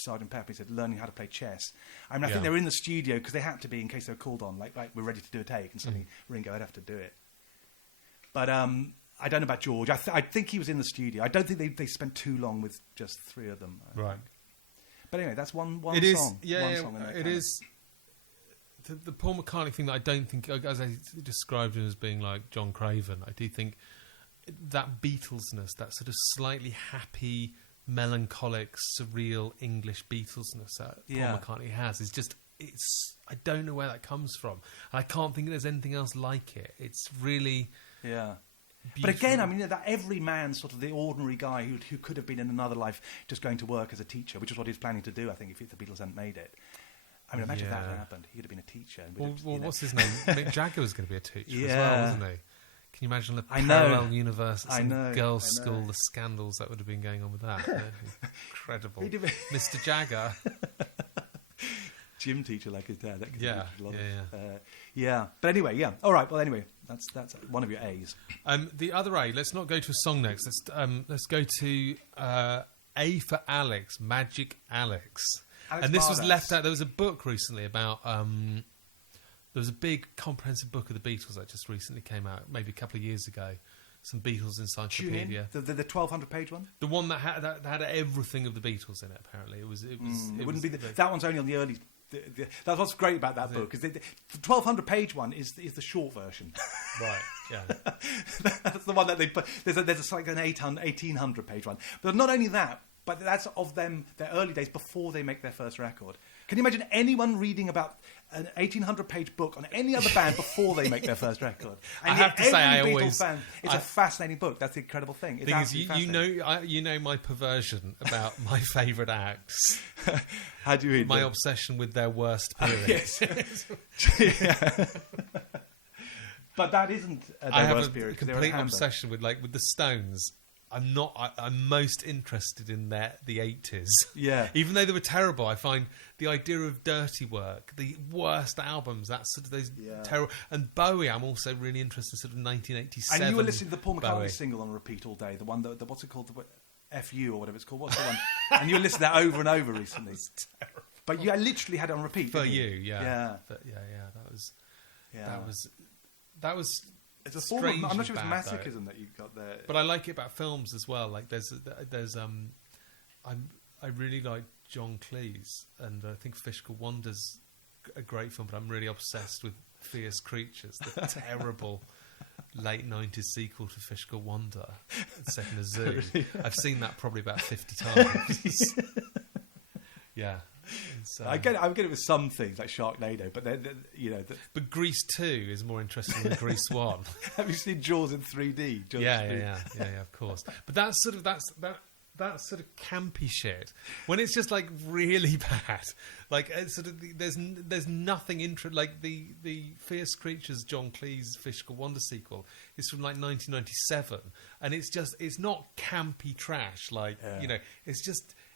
Sgt. Pepper? He said, learning how to play chess. I think they were in the studio because they had to be in case they were called on, like we're ready to do a take, and suddenly Ringo would have to do it. But I don't know about George. I think he was in the studio. I don't think they spent too long with just 3 of them. Right. But anyway, that's one it is, song. Yeah, one song it is. The Paul McCartney thing that I don't think, as I described him as being like John Craven, I do think that Beatlesness, that sort of slightly happy, melancholic, surreal English Beatlesness that Paul McCartney has is just, I don't know where that comes from. I can't think there's anything else like it. It's really... Yeah. Beautiful. But again, that every man, sort of the ordinary guy who could have been in another life just going to work as a teacher, which is what he was planning to do, I think, if the Beatles hadn't made it. Imagine if that had happened. He would have been a teacher. Well, what's his name? Mick Jagger was going to be a teacher as well, wasn't he? Can you imagine the parallel universe at some girls' school, the scandals that would have been going on with that? Incredible. Mr. Jagger. Gym teacher like his dad. Yeah. But anyway, yeah. All right. Well, anyway, that's one of your A's. The other A. Let's not go to a song next. Let's go to A for Alex, Magic Alex. And this was left out. There was a book recently about. There was a big comprehensive book of the Beatles that just recently came out, maybe a couple of years ago. Some Beatles encyclopedia. The 1,200-page one. The one that had everything of the Beatles in it. Apparently, it wouldn't be that one's only on the early. That's what's great about that book. Is the 1,200-page one is the short version. Right. Yeah. That's the one that they put. There's like an 1,800-page one. But not only that, but that's of them their early days before they make their first record. Can you imagine anyone reading about an 1,800-page book on any other band before they make their first record? And I have to say, it's a fascinating book. That's the incredible thing. It's fascinating. You know my perversion about my favourite acts. How do you read my obsession with their worst period? Yes. But that isn't their worst period. I have a complete obsession with the Stones. I'm most interested in the 80s. Yeah. Even though they were terrible, I find the idea of Dirty Work, the worst albums, that's sort of those terrible. And Bowie, I'm also really interested in sort of 1987. And you were listening to the Paul McCartney single on repeat all day, the one that what's it called, the FU or whatever it's called. What's the one? And you were listening to that over and over recently. It's terrible. But you literally had it on repeat. For you, yeah. That was. It's a form of, I'm not sure if it's masochism that you got there, but I like it about films as well. Like I really like John Cleese, and I think Fish Called Wander's a great film. But I'm really obsessed with Fierce Creatures, the terrible late 90s sequel to Fish Called Wonder, set in a zoo. I've seen that probably about 50 times. Yeah. I get it with some things like Sharknado, but But Grease 2 is more interesting than Grease 1. Have you seen Jaws in 3D? Yeah, of course. But that's sort of campy shit when it's just like really bad. Like it's sort of there's nothing like the Fierce Creatures John Cleese Fish Called Wonder sequel is from like 1997, and it's not campy trash.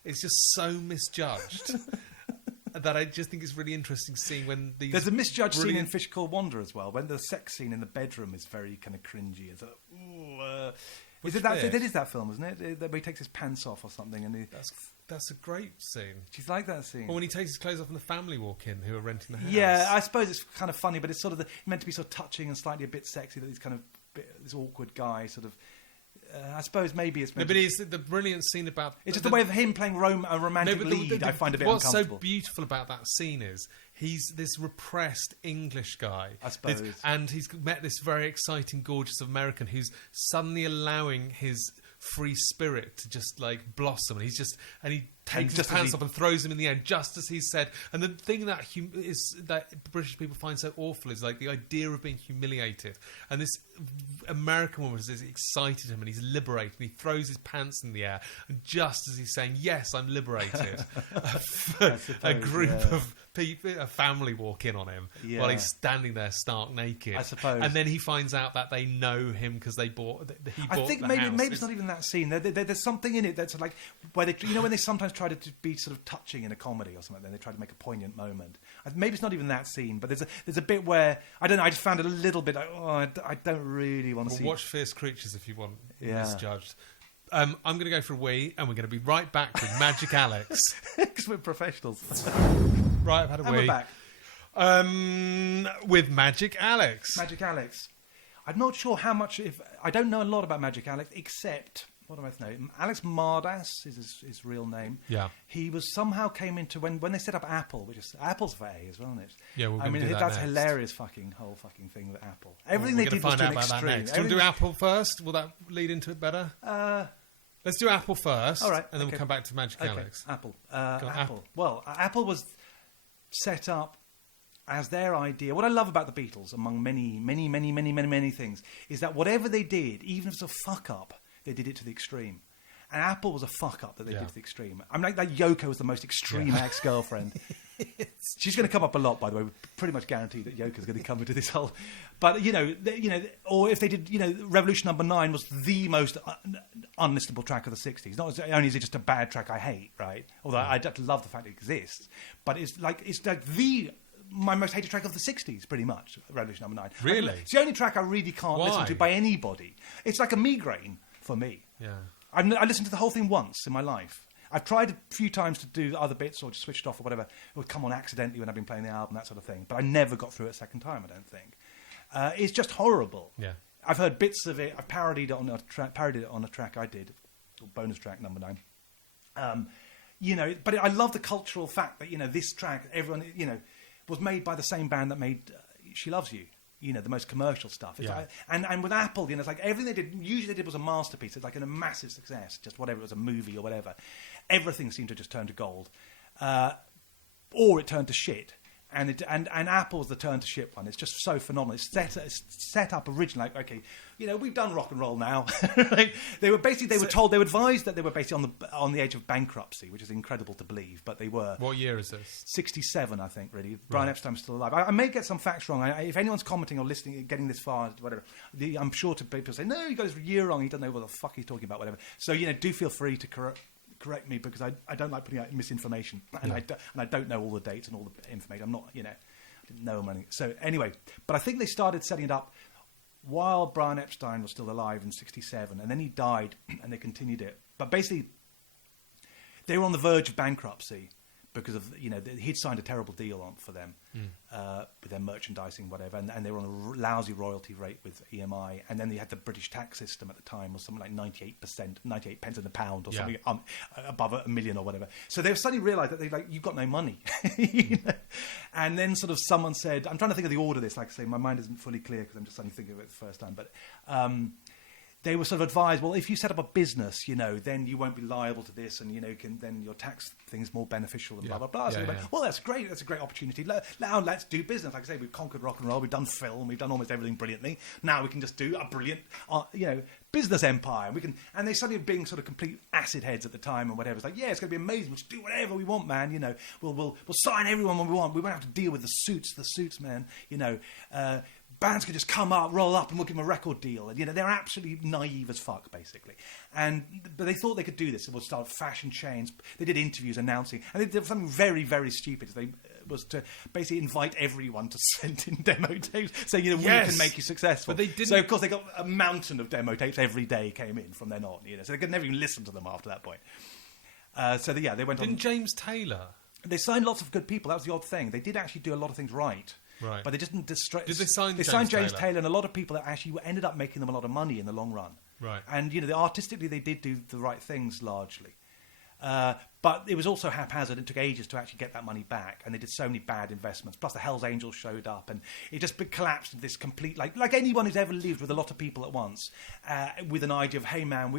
It's just so misjudged that I just think it's really interesting seeing when these. There's a misjudged scene in Fish Called Wonder as well, when the sex scene in the bedroom is very kind of cringy. It's is it that? It is that film, isn't it? Where he takes his pants off or something, and that's a great scene. Do you like that scene? Or when he takes his clothes off and the family walk in who are renting the house. Yeah, I suppose it's kind of funny, but it's sort of meant to be sort of touching and slightly a bit sexy that he's kind of this awkward guy sort of. I suppose maybe it's. No, but it's the brilliant scene about. It's just the way of him playing a romantic lead. I find a bit uncomfortable. What's so beautiful about that scene is he's this repressed English guy, I suppose, and he's met this very exciting, gorgeous American who's suddenly allowing his free spirit to just like blossom, and he takes his pants off and throws them in the air, just as he said. And the thing that that British people find so awful is like the idea of being humiliated. And this American woman has excited him, and he's liberated. And he throws his pants in the air, and just as he's saying, "Yes, I'm liberated," a group of people, a family, walk in on him while he's standing there stark naked. I suppose. And then he finds out that they know him because they bought. I think maybe it's not even that scene. There's something in it that's like where they, when they sometimes try to be sort of touching in a comedy or something, then they try to make a poignant moment. Maybe it's not even that scene, but there's a bit where I don't know. I just found it a little bit like, I don't really want to see. Watch Fierce Creatures if you want misjudged. I'm going to go for a wee, and we're going to be right back with Magic Alex because we're professionals. Right, I've had a wee. We're back with Magic Alex. Magic Alex. I'm not sure how much. I don't know a lot about Magic Alex, except what do I know? Alex Mardas is his real name. Yeah. He somehow came into when they set up Apple, which is Apple's for A as well, isn't it? Yeah, we're do that that's next. Hilarious whole fucking thing with Apple. Everything they did was to an extreme. Do you want to do Apple first? Will that lead into it better? Let's do Apple first. All right, and then we'll come back to Magic Alex. Apple. Apple. Well, Apple was set up as their idea. What I love about the Beatles, among many things, is that whatever they did, even if it's a fuck up, they did it to the extreme. And Apple was a fuck-up that they did to the extreme. I mean, like, that Yoko was the most extreme ex-girlfriend. She's going to come up a lot, by the way. We're pretty much guaranteed that Yoko's going to come into this whole... But, or if they did, Revolution Number 9 was the most unlistenable track of the 60s. Not only is it just a bad track I hate, right? Although I love the fact it exists. But it's like my most hated track of the 60s, pretty much, Revolution Number 9. Really? It's the only track I really can't listen to by anybody. It's like a migraine for me. Yeah. I listened to the whole thing once in my life. I've tried a few times to do other bits or just switch it off or whatever. It would come on accidentally when I've been playing the album, that sort of thing. But I never got through it a second time, I don't think. It's just horrible. Yeah. I've heard bits of it. I've parodied it on a track I did, bonus track number 9. But I love the cultural fact that, this track, everyone, was made by the same band that made She Loves You. The most commercial stuff. It's like, and with Apple, it's like everything they did, usually they did was a masterpiece. It's like a massive success, just whatever, it was a movie or whatever. Everything seemed to just turn to gold. Or it turned to shit. And Apple's the turn to shit one. It's just so phenomenal. It's set up originally like, okay, we've done rock and roll now. Like, they were advised that they were basically on the edge of bankruptcy, which is incredible to believe, but they were. What year is this? 67, I think, really. Brian Epstein's still alive. I may get some facts wrong. If anyone's commenting or listening, getting this far, whatever, I'm sure to people say, no, you got his year wrong, he doesn't know what the fuck he's talking about, whatever. So, do feel free to correct me, because I don't like putting out misinformation, and I don't know all the dates and all the information. I'm not, I didn't know anything. So anyway, but I think they started setting it up while Brian Epstein was still alive in 67, and then he died, and they continued it. But basically, they were on the verge of bankruptcy because of, he'd signed a terrible deal for them with their merchandising, whatever, and they were on a lousy royalty rate with EMI, and then they had the British tax system at the time was something like 98%, 98 pence in the pound or something above $1 million or whatever. So they suddenly realised that you've got no money. And then sort of someone said, I'm trying to think of the order of this, like I say, my mind isn't fully clear because I'm just suddenly thinking of it the first time, but they were sort of advised, well, if you set up a business, then you won't be liable to this, and then your tax thing is more beneficial and blah blah blah. So they went, well, that's great. That's a great opportunity. Now let's do business. Like I say, we've conquered rock and roll. We've done film. We've done almost everything brilliantly. Now we can just do a brilliant, business empire. And they suddenly being sort of complete acid heads at the time and whatever. It's like, yeah, it's going to be amazing. We'll just do whatever we want, man. We'll sign everyone when we want. We won't have to deal with the suits, man. Bands could just come up, roll up, and we'll give them a record deal. And, they're absolutely naive as fuck, basically. But they thought they could do this. It would start fashion chains. They did interviews announcing. And they did something very, very stupid. Was to basically invite everyone to send in demo tapes. So, we can make you successful. But they didn't. So, of course, they got a mountain of demo tapes every day came in from then on. So they could never even listen to them after that point. They went on. Didn't James Taylor? They signed lots of good people. That was the odd thing. They did actually do a lot of things right. Right. But they didn't distract. Did they sign James Taylor and a lot of people that actually ended up making them a lot of money in the long run. Right. And, artistically they did do the right things largely. But it was also haphazard. It took ages to actually get that money back. And they did so many bad investments. Plus the Hells Angels showed up. And it just collapsed into this complete... Like anyone who's ever lived with a lot of people at once, with an idea of, hey, man,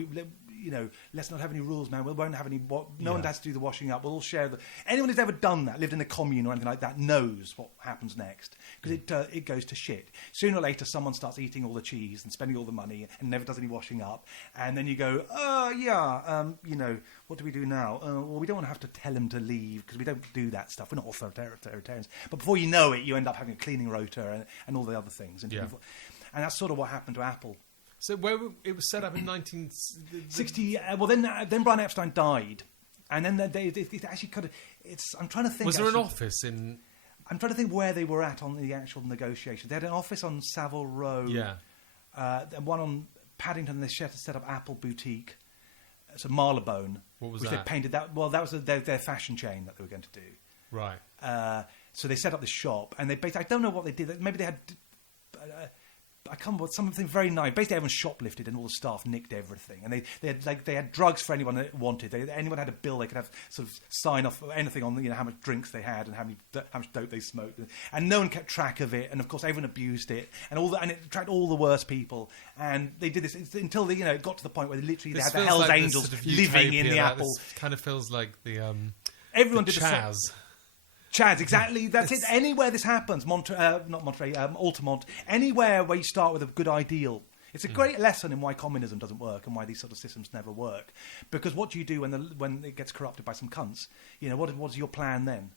let's not have any rules, man. We won't have any... No one has to do the washing up. We'll all share the... Anyone who's ever done that, lived in a commune or anything like that, knows what happens next. Because it goes to shit. Sooner or later, someone starts eating all the cheese and spending all the money and never does any washing up. And then you go, what do we do now? Well, we don't want to have to tell him to leave because we don't do that stuff. We're not authoritarians. But before you know it, you end up having a cleaning rota and all the other things. And that's sort of what happened to Apple. So it was set up in 1960. Then Brian Epstein died, and then they actually kind of. I'm trying to think. Was there an office in? I'm trying to think where they were at on the actual negotiation. They had an office on Savile Row. Yeah. And one on Paddington. They set up Apple Boutique. It's a Marylebone. What was which that? They painted that. Well, that was their fashion chain that they were going to do. Right. So they set up this shop, and they basically. I don't know what they did. Maybe they had. I come up with something very nice. Basically, everyone shoplifted, and all the staff nicked everything. And they had drugs for anyone that wanted. Anyone had a bill, they could have sort of sign off anything on how much drinks they had and how much dope they smoked. And no one kept track of it. And of course, everyone abused it. And it attracted all the worst people. And they did this until it got to the point where they had the Hells Angels sort of living in the Apple. This kind of feels like the everyone the did Chaz. Chaz, exactly. That's it. Anywhere this happens, not Monterey, Altamont, anywhere where you start with a good ideal. It's a great lesson in why communism doesn't work and why these sort of systems never work. Because what do you do when it gets corrupted by some cunts? You know, what's your plan then?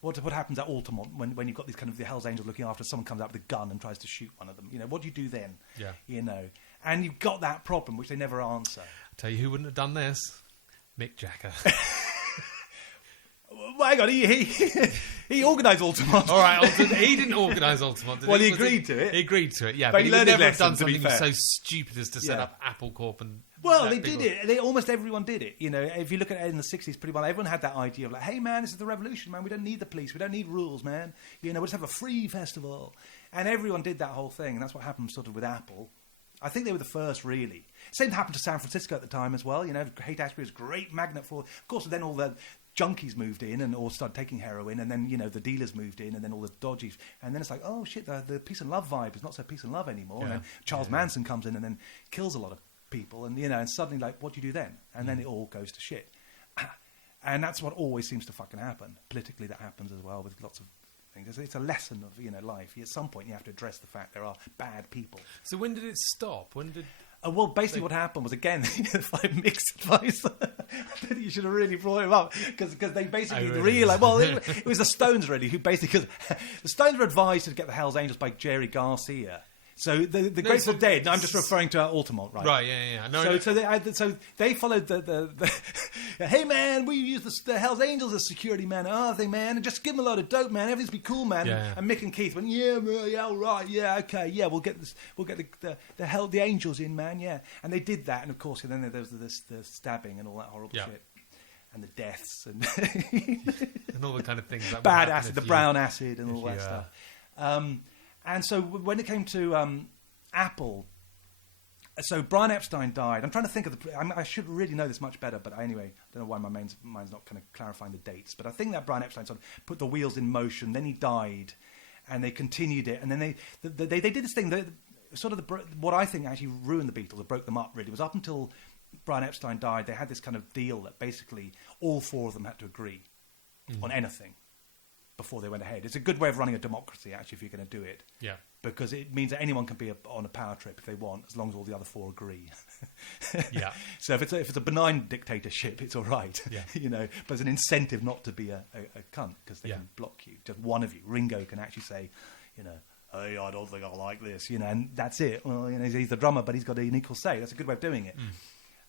What happens at Altamont when you've got these kind of the Hells Angels looking after someone comes out with a gun and tries to shoot one of them? You know, what do you do then? Yeah. You know, and you've got that problem which they never answer. I'll tell you who wouldn't have done this. Mick Jagger. Well, hang on, he organised Altamont. All right, he didn't organise Altamont. Well, he agreed to it. He agreed to it, yeah. But he would learned his never have lesson, done to be something fair. so stupid as to set up Apple Corp and... Well, they did it. Almost everyone did it. You know, if you look at it in the 60s, pretty well, everyone had that idea of like, hey, man, this is the revolution, man. We don't need the police. We don't need rules, man. You know, we'll just have a free festival. And everyone did that whole thing. And that's what happened sort of with Apple. I think they were the first, really. Same happened to San Francisco at the time as well. You know, Haight-Ashbury was a great magnet for... Of course, then all the junkies moved in and all started taking heroin. And then, you know, the dealers moved in and then all the dodgies. And then it's like, oh, shit, the peace and love vibe is not so peace and love anymore. Yeah. And then Charles Manson comes in and then kills a lot of people. And, you know, and suddenly, like, what do you do then? And then it all goes to shit. And that's what always seems to fucking happen. Politically, that happens as well with lots of... It's a lesson of, you know, life. At some point, you have to address the fact there are bad people. So when did it stop? When did... well, basically what happened was, again, mixed advice. I think you should have really brought him up because they basically realised... Well, it was the Stones, really, who basically... Because the Stones were advised to get the Hells Angels by Jerry Garcia. So the Grateful Dead. No, I'm just referring to Altamont, right? Right, yeah. No, so they followed the hey man, we use the Hells Angels as security man, aren't they, man? And just give them a load of dope, man. Everything's be cool, man. Yeah. And Mick and Keith went, yeah, all right, yeah, okay, yeah, we'll get the Angels in, man, yeah. And they did that, and of course, then there was the stabbing and all that horrible shit. And the deaths and and all the kind of things that bad acid, the brown acid, and all that stuff. And so when it came to Apple, so Brian Epstein died. I'm trying to think of I should really know this much better, but anyway, I don't know why my mind's not kind of clarifying the dates. But I think that Brian Epstein sort of put the wheels in motion. Then he died, and they continued it. And then they did this thing that sort of what I think actually ruined the Beatles or broke them up. Really, was up until Brian Epstein died. They had this kind of deal that basically all four of them had to agree on anything before they went ahead. It's a good way of running a democracy, actually, if you're going to do it. Yeah. Because it means that anyone can be on a power trip if they want, as long as all the other four agree. Yeah. So if it's a benign dictatorship, it's all right. Yeah. You know, but there's an incentive not to be a cunt because they can block you. Just one of you, Ringo, can actually say, you know, hey, I don't think I like this, you know, and that's it. Well, you know, he's the drummer, but he's got an equal say. That's a good way of doing it.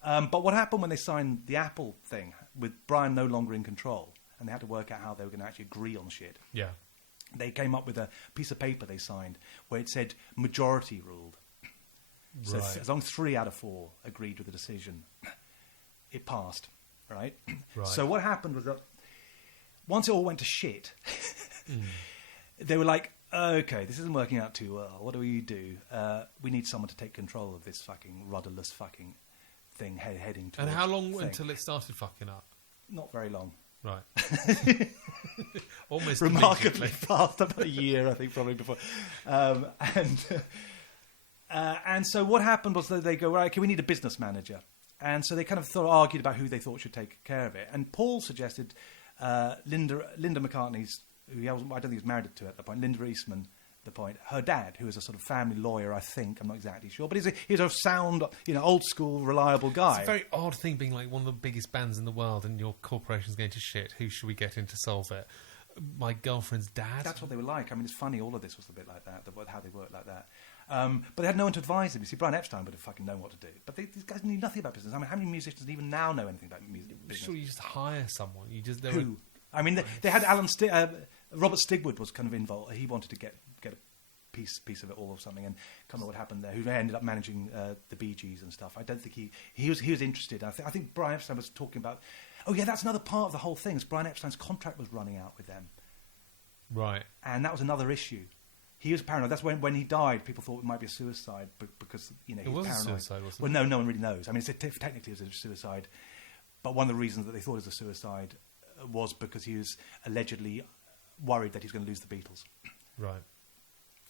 But what happened when they signed the Apple thing with Brian no longer in control? And they had to work out how they were going to actually agree on shit. Yeah. They came up with a piece of paper they signed where it said majority ruled. So as long as 3 out of 4 agreed with the decision, it passed, right? So what happened was that once it all went to shit, they were like, okay, this isn't working out too well. What do? We need someone to take control of this fucking rudderless fucking thing heading towards... And how long until it started fucking up? Not very long. Right. Almost remarkably fast, about a year, I think, probably before. And so what happened was that they go, right, okay, we need a business manager. And so they kind of argued about who they thought should take care of it. And Paul suggested Linda McCartney's, who I don't think he was married to at that point, Linda Eastman, the point, her dad, who is a sort of family lawyer, I think, I'm not exactly sure, but he's a sound, you know, old school, reliable guy. It's a very odd thing being like one of the biggest bands in the world and your corporation's going to shit. Who should we get in to solve it? My girlfriend's dad. That's what they were like. I mean, it's funny, all of this was a bit like that, how they worked like that. But they had no one to advise them. You see, Brian Epstein would have fucking known what to do. But these guys knew nothing about business. I mean, how many musicians even now know anything about music business? Sure, you just hire someone. Who? I mean, they had Robert Stigwood was kind of involved. He wanted to get a piece of it all or something, and I can't remember what happened there. Who ended up managing the Bee Gees and stuff. I don't think he was interested. I think Brian Epstein was talking about. Oh yeah, that's another part of the whole thing. Is Brian Epstein's contract was running out with them, right? And that was another issue. He was paranoid. That's when he died. People thought it might be a suicide because he was paranoid. A suicide, wasn't it? Well, no one really knows. I mean, technically it was a suicide, but one of the reasons that they thought it was a suicide was because he was allegedly worried that he was going to lose the Beatles, right?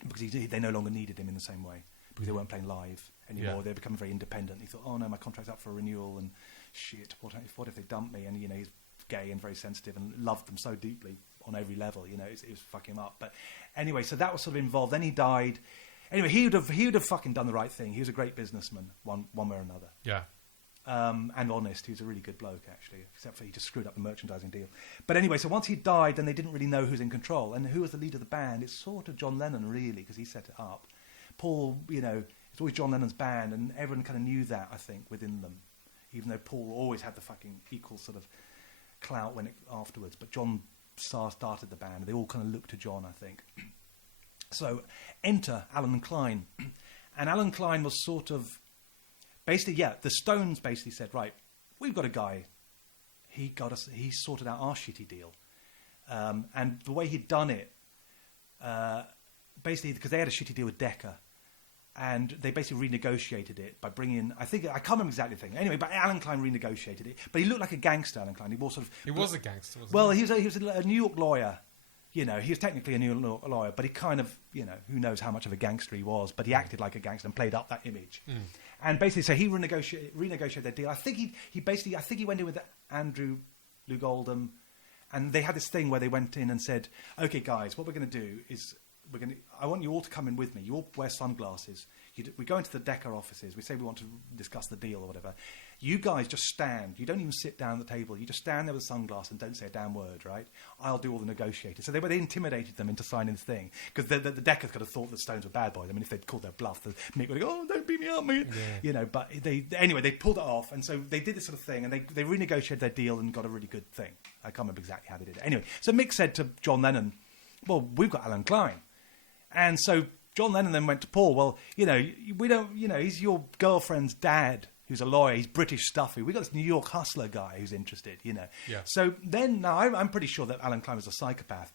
Because they no longer needed him in the same way because they weren't playing live anymore. Yeah. They're becoming very independent. He thought, oh no, my contract's up for renewal, and shit, what if they dump me? And he's gay and very sensitive and loved them so deeply on every level. It was fucking him up. But anyway, so that was sort of involved. Then he died. Anyway, he would have fucking done the right thing. He was a great businessman, one way or another. Yeah. And honest. He was a really good bloke, actually, except for he just screwed up the merchandising deal. But anyway, so once he died, then they didn't really know who was in control. And who was the leader of the band? It's sort of John Lennon, really, because he set it up. Paul, it's always John Lennon's band, and everyone kind of knew that, I think, within them, even though Paul always had the fucking equal sort of clout afterwards. But John started the band. They all kind of looked to John, I think. So enter Alan Klein. And Alan Klein was sort of... Basically, the Stones basically said, right, we've got a guy. He sorted out our shitty deal. And the way he'd done it, basically, because they had a shitty deal with Decca, and they basically renegotiated it by bringing, I can't remember exactly the thing. Anyway, but Alan Klein renegotiated it. But he looked like a gangster, Alan Klein. He was a gangster, wasn't he? He was a New York lawyer. He was technically a New York lawyer, but he kind of, who knows how much of a gangster he was, but he acted like a gangster and played up that image. Mm. And basically, so he renegotiated their deal. I think he went in with Andrew Lou Goldham, and they had this thing where they went in and said, okay, guys, what we're going to do is I want you all to come in with me. You all wear sunglasses. We go into the Decca offices. We say we want to discuss the deal or whatever. You guys just stand. You don't even sit down at the table. You just stand there with a sunglass and don't say a damn word, right? I'll do all the negotiating. So they intimidated them into signing this thing, because the Decca could have thought the Stones were bad boys. I mean, if they'd called their bluff, Mick would go, oh, don't beat me up, mate. Yeah. But they pulled it off, and so they did this sort of thing, and they renegotiated their deal and got a really good thing. I can't remember exactly how they did it. Anyway, so Mick said to John Lennon, well, we've got Alan Klein. And so John Lennon then went to Paul, well, we don't, he's your girlfriend's dad, who's a lawyer. He's British stuffy. We got this New York hustler guy who's interested, Yeah. So then, now I'm pretty sure that Alan Klein was a psychopath,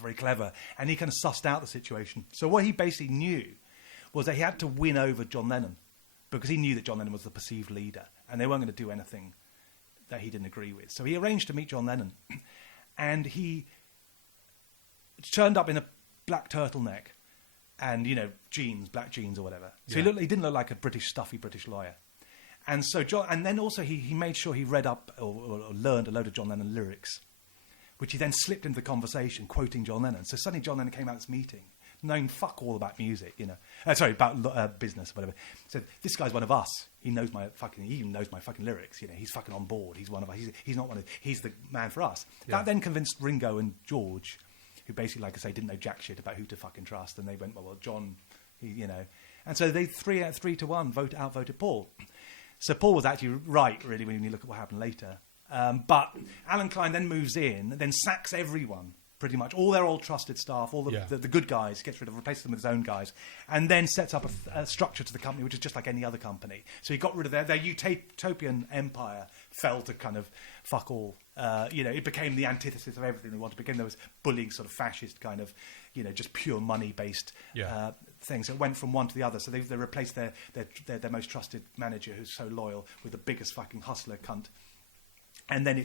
very clever, and he kind of sussed out the situation. So what he basically knew was that he had to win over John Lennon, because he knew that John Lennon was the perceived leader, and they weren't going to do anything that he didn't agree with. So he arranged to meet John Lennon, and he turned up in a black turtleneck and black jeans or whatever. So he didn't look like a stuffy British lawyer. And so John, and then also he made sure he read up or learned a load of John Lennon lyrics, which he then slipped into the conversation, quoting John Lennon. So suddenly John Lennon came out of this meeting, knowing fuck all about music, about business or whatever. So this guy's one of us. He knows my fucking lyrics. He's fucking on board. He's one of us. He's not one of. He's the man for us. Yeah. That then convinced Ringo and George, who basically, like I say, didn't know jack shit about who to fucking trust, and they went, well, John, and so they 3-1 outvoted Paul. So Paul was actually right, really, when you look at what happened later. But Alan Klein then moves in, then sacks everyone, pretty much, all their old trusted staff, all the good guys, replaces them with his own guys, and then sets up a structure to the company which is just like any other company. So he got rid of their utopian empire, fell to kind of fuck all. It became the antithesis of everything they wanted. It became those bullying sort of fascist kind of, just pure money-based thing. So it went from one to the other. So they replaced their most trusted manager, who's so loyal, with the biggest fucking hustler cunt. And then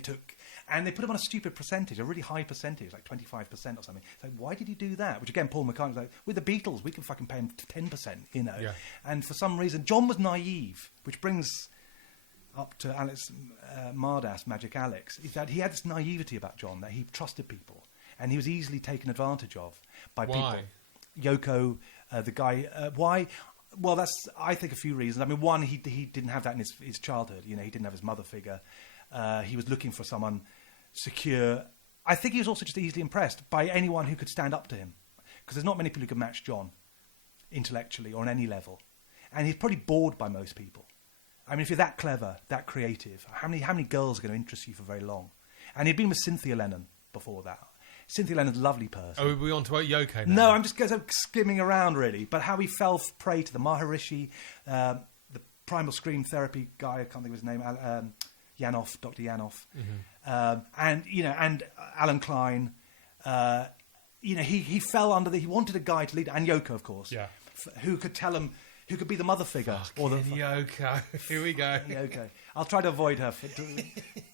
and they put him on a stupid percentage, a really high percentage, like 25% or something. It's like, why did he do that? Which again, Paul McCartney was like, with the Beatles, we can fucking pay him 10%, Yeah. And for some reason, John was naive, which brings up to Alex Mardas, Magic Alex, is that he had this naivety about John, that he trusted people, and he was easily taken advantage of by people. Yoko, the guy. Why? Well, that's, I think, a few reasons. I mean, one, he didn't have that in his childhood. He didn't have his mother figure. He was looking for someone secure. I think he was also just easily impressed by anyone who could stand up to him, because there's not many people who can match John intellectually or on any level, and he's probably bored by most people. I mean, if you're that clever, that creative, how many girls are going to interest you for very long? And he'd been with Cynthia Lennon before that. Cynthia Lennon's a lovely person. Oh, are we on to Yoko now? No, I'm just skimming around, really. But how he fell prey to the Maharishi, the primal scream therapy guy, I can't think of his name, Yanoff, Dr. Yanoff, and Alan Klein. He fell under he wanted a guy to lead, and Yoko, of course, who could tell him, who could be the mother figure. Yoko. Here we go. Yoko. I'll try to avoid her.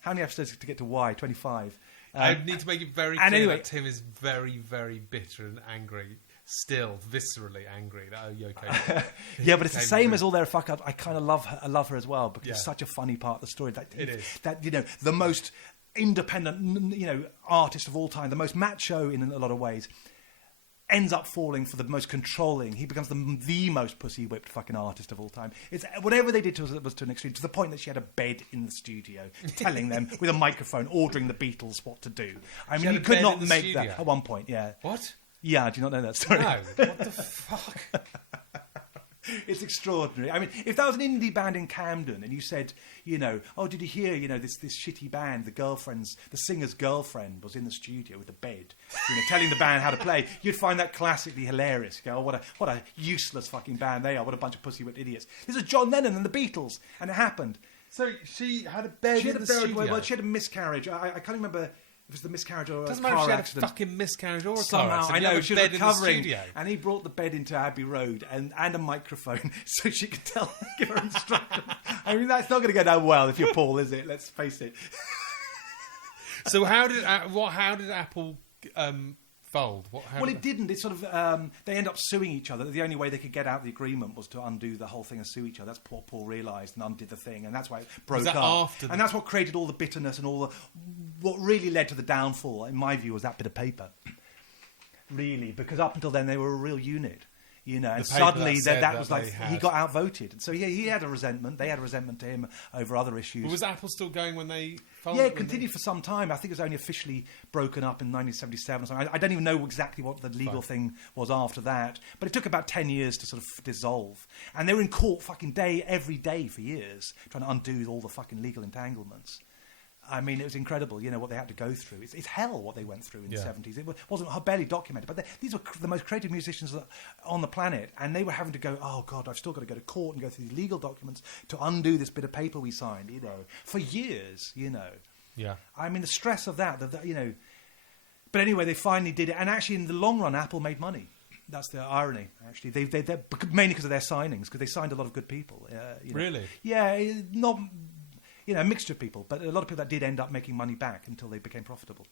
How many episodes to get to Y? 25. I need to make it very clear that Tim is very, very bitter and angry. Still, viscerally angry. That Yoko. Yeah, but it's the same as all their fuck ups. I kind of love her. I love her as well, because it's such a funny part of the story. It is. That, the most independent, artist of all time, the most macho in a lot of ways. ends up falling for the most controlling. He becomes the most pussy-whipped fucking artist of all time. It's whatever they did to us was to an extreme, to the point that she had a bed in the studio telling them with a microphone, ordering the Beatles what to do. I mean, you could not make that at one point, yeah. What? Yeah, do you not know that story? No, what the fuck? It's extraordinary. I mean, if that was an indie band in Camden and you said, you know, oh, did you hear, you know, this shitty band, the singer's girlfriend was in the studio with a bed, you know, telling the band how to play, you'd find that classically hilarious. You go, oh, what a useless fucking band they are. What a bunch of pussy-whipped idiots. This is John Lennon and the Beatles, and it happened. So she had a bed in the studio? Well, she had a miscarriage. I can't remember... It was the miscarriage or doesn't a car matter if accident. She had a fucking miscarriage or a Somehow, car accident. I know, she was recovering, and he brought the bed into Abbey Road and a microphone so she could give her instructions. I mean, that's not going to go down well if you're Paul, is it? Let's face it. So how did Apple fold? It didn't. It sort of they end up suing each other. The only way they could get out the agreement was to undo the whole thing and sue each other. That's what Paul realised and undid the thing, and that's why it broke up. And that's what created all the bitterness and what really led to the downfall, in my view, was that bit of paper. Really, because up until then they were a real unit. You know, and suddenly that was like he got outvoted. And so he had a resentment. They had a resentment to him over other issues. But was Apple still going when they folded? Yeah, it continued for some time. I think it was only officially broken up in 1977 or something. I don't even know exactly what the legal thing was after that. But it took about 10 years to sort of dissolve. And they were in court fucking every day for years, trying to undo all the fucking legal entanglements. I mean, it was incredible, you know, what they had to go through. It's hell what they went through in the 70s. It wasn't barely documented, but these were the most creative musicians on the planet, and they were having to go, oh, God, I've still got to go to court and go through these legal documents to undo this bit of paper we signed, you know, for years, you know. Yeah. I mean, the stress of that, you know. But anyway, they finally did it, and actually, in the long run, Apple made money. That's the irony, actually. They're mainly because of their signings, because they signed a lot of good people. You know. Really? Yeah, not... You know, a mixture of people, but a lot of people that did end up making money back until they became profitable.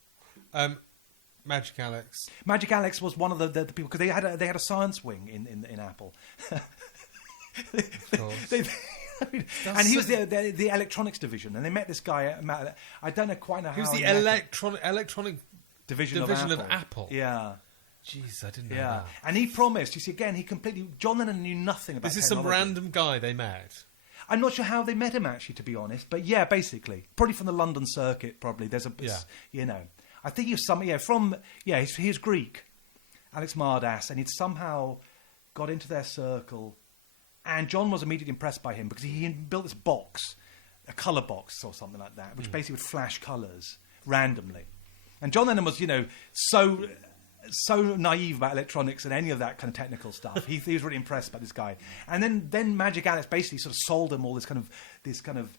Magic Alex. Magic Alex was one of the people, because they had a science wing in Apple. Of course. And he was the electronics division, and they met this guy. I don't know quite know how. He was the electronic division of Apple. Yeah. Jeez, I didn't know that. And he promised. You see, again, John Lennon knew nothing about. This is some random guy they met. I'm not sure how they met him, actually, to be honest. But yeah, basically. Probably from the London circuit, probably. You know. I think he was he was Greek, Alex Mardas, and he'd somehow got into their circle. And John was immediately impressed by him because he built this box, a colour box or something like that, which basically would flash colours randomly. And John Lennon was, you know, so naive about electronics and any of that kind of technical stuff. He was really impressed by this guy. And then Magic Alex basically sort of sold him all this kind of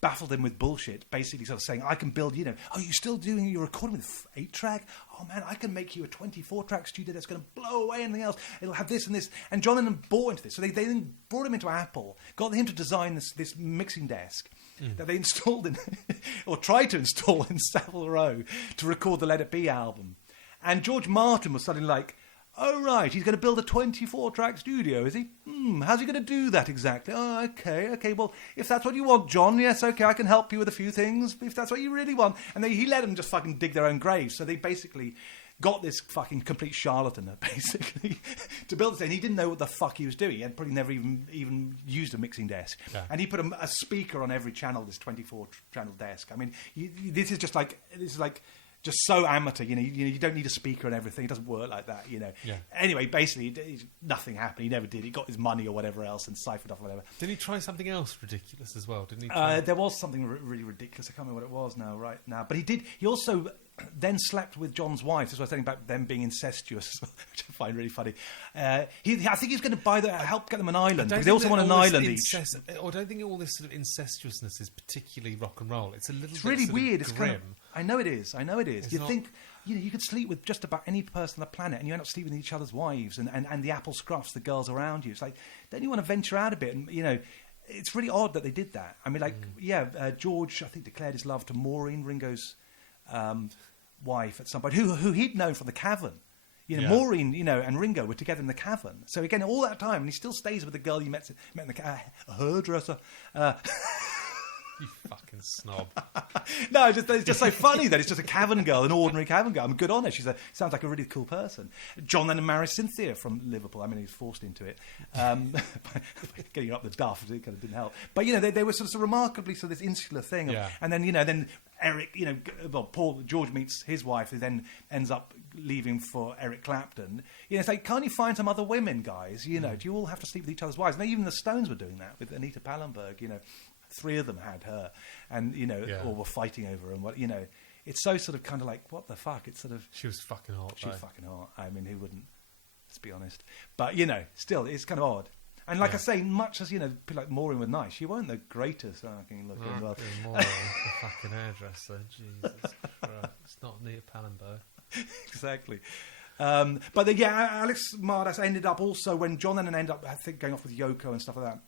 baffled him with bullshit, basically sort of saying, I can build, you know, oh, you're still doing your recording with 8-track? Oh, man, I can make you a 24-track studio that's going to blow away anything else. It'll have this and this. And John Lennon bought into this. So they then brought him into Apple, got him to design this mixing desk that they installed or tried to install in Savile Row to record the Let It Be album. And George Martin was suddenly like, oh, right, he's going to build a 24-track studio, is he? How's he going to do that exactly? Oh, okay, well, if that's what you want, John, yes, okay, I can help you with a few things, if that's what you really want. And he let them just fucking dig their own graves. So they basically got this fucking complete charlatan, basically, to build this thing. He didn't know what the fuck he was doing. He had probably never even used a mixing desk. Yeah. And he put a speaker on every channel, this 24-channel desk. I mean, this is like... just so amateur, you know. You don't need a speaker and everything. It doesn't work like that, you know. Yeah. Anyway, basically, nothing happened. He never did. He got his money or whatever else and siphoned off whatever. Didn't he try something else ridiculous as well? Didn't he? There was something really ridiculous. I can't remember what it was now. But he did. He also then slept with John's wife. That's what I was saying about them being incestuous, which I find really funny. I think he was going to help get them an island because they also want an island each. I don't think all this sort of incestuousness is particularly rock and roll. It's a little. It's really weird. It's grim. I know it is. You think, you know, you could sleep with just about any person on the planet and you end up sleeping with each other's wives and the apple scruffs, the girls around you. It's like, don't you want to venture out a bit? And, you know, it's really odd that they did that. I mean, George, I think, declared his love to Maureen, Ringo's wife at some point, who he'd known from the Cavern. You know, Maureen, you know, and Ringo were together in the Cavern. So again, all that time, and he still stays with the girl he met in the hairdresser. You fucking snob. No, it's just so funny that it's just a cavern girl, an ordinary cavern girl. I'm good on her. Sounds like a really cool person. John Lennon marries Cynthia from Liverpool. I mean, he was forced into it. By getting up the duff, it kind of didn't help. But, they were sort of remarkably this insular thing. And then, then Eric, George meets his wife, who then ends up leaving for Eric Clapton. It's like, can't you find some other women, guys? Do you all have to sleep with each other's wives? And even the Stones were doing that with Anita Pallenberg, 3 of them had her, and or were fighting over her, and what it's so sort of kind of like, what the fuck? It's sort of, she was fucking hot. She was fucking hot. I mean, who wouldn't? Let's be honest. But still, it's kind of odd. And like I say, much as people like Maureen were nice, she weren't the greatest fucking looking. Maureen, the fucking hairdresser. Jesus Christ, it's not Anita Pallenberg. Exactly. But Alex Mardas ended up also, when John Lennon ended up, I think, going off with Yoko and stuff like that.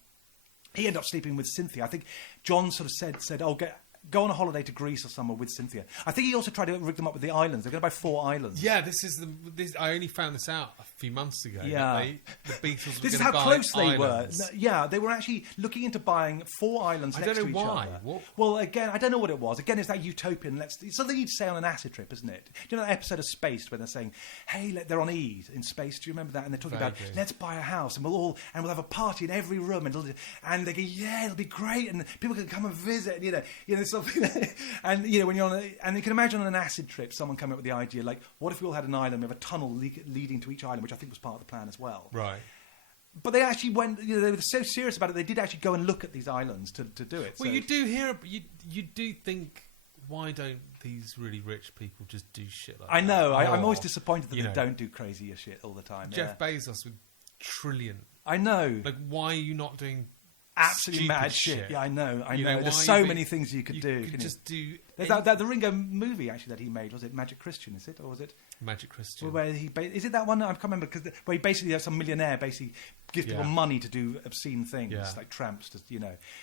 He ended up sleeping with Cynthia. I think John sort of said, "Oh, go on a holiday to Greece or somewhere with Cynthia." I think he also tried to rig them up with the islands. They're going to buy 4 islands. Yeah, I only found this out a few months ago. Yeah, the Beatles were this is going to how buy close they islands. were. Yeah, they were actually looking into buying 4 islands next to each other. What? Well, again, I don't know what it was. Again, it's that utopian. It's something you'd say on an acid trip, isn't it? Do you know that episode of Spaced where they're saying, "Hey, they're on E in space." Do you remember that? And they're talking about, let's buy a house and we'll have a party in every room, and they go, "Yeah, it'll be great, and people can come and visit." And, something. And when you're and you can imagine on an acid trip, someone coming up with the idea, like, what if we all had an island, we have a tunnel leading to each island, which I think was part of the plan as well. Right. But they actually went, they were so serious about it, they did actually go and look at these islands to do it. Well, you do hear, you do think, why don't these really rich people just do shit like that? I know, I'm always disappointed that they don't do crazier shit all the time. Jeff Bezos with trillion. I know. Like, why are you not doing absolutely mad shit? Yeah, I know. There's so many things you could do. You could just do. There's the Ringo movie actually that he made. Was it Magic Christian? Is it, or was it Magic Christian? Where is it that one? I can't remember, where he basically has some millionaire basically gives people money to do obscene things, like tramps.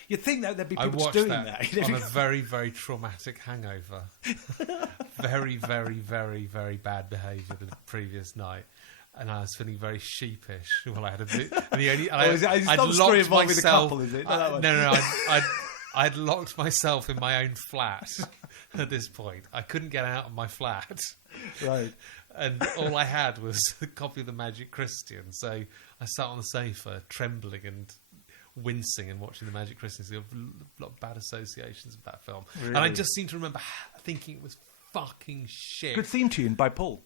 You'd think that there'd be people just doing that on a very, very traumatic hangover. Very, very, very, very bad behaviour the previous night. And I was feeling very sheepish. Well, I had a bit. I'd locked myself. Couple, is it? No. I'd locked myself in my own flat at this point. I couldn't get out of my flat. Right. And all I had was a copy of the Magic Christian. So I sat on the sofa, trembling and wincing and watching the Magic Christian. So a lot of bad associations with that film. Really? And I just seem to remember thinking it was fucking shit. Good theme tune by Paul.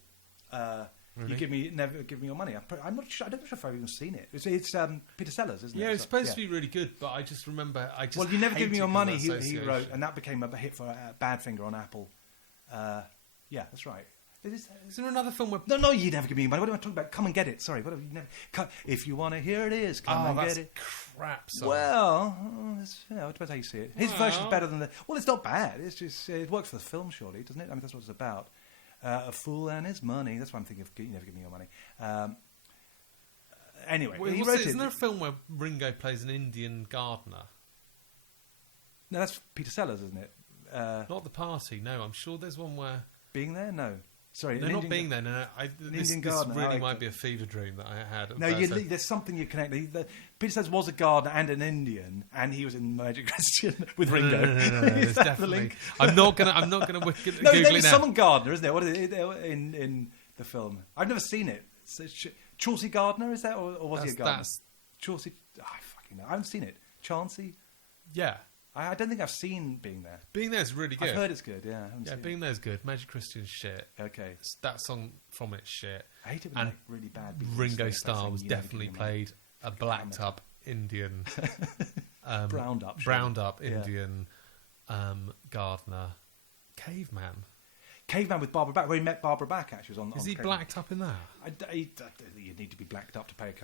Really? Never give me your money. I'm not sure. I don't know if I've even seen it. It's Peter Sellers, isn't it? Yeah, it's supposed to be really good, but I just remember. Well, You Never Give Me Your Money. He wrote, and that became a hit for Badfinger on Apple. Yeah, that's right. Is there another film where? No, You Never Give Me Your Money. What am I talking about? Come and Get It. Sorry, if you want to hear it is, come and get it. Crap song. Well, it depends how you see it. His version's better than the. Well, it's not bad. It's just it works for the film, surely, doesn't it? I mean, that's what it's about. A fool and his money. That's what I'm thinking of. You Never Give Me Your Money. Anyway, he wrote it. Isn't there a film where Ringo plays an Indian gardener? No, that's Peter Sellers, isn't it? Not The Party. No, I'm sure there's one where Being There. No, sorry, no, not Being There. No. This really might be a fever dream that I had. No, there's something you connect. Peter Sellers was a gardener and an Indian, and he was in Magic Christian with Ringo. No, is that the link? I'm not gonna Google it now. There's some gardener, isn't there? What is it in the film? I've never seen it. Chauncey Gardner, is that, or was he a gardener? That's Chauncey. I fucking know. I haven't seen it. Chauncey. Yeah. I don't think I've seen Being There. Being There's really good. I've heard it's good, yeah. Being There's good. Magic Christian's shit. Okay. That song from it's shit. I hate it when like really bad. Ringo Starr was definitely played a blacked up Indian, browned up Indian gardener, caveman with Barbara Bach, where he met Barbara Bach actually. Is he blacked up in that? You'd need to be blacked up to play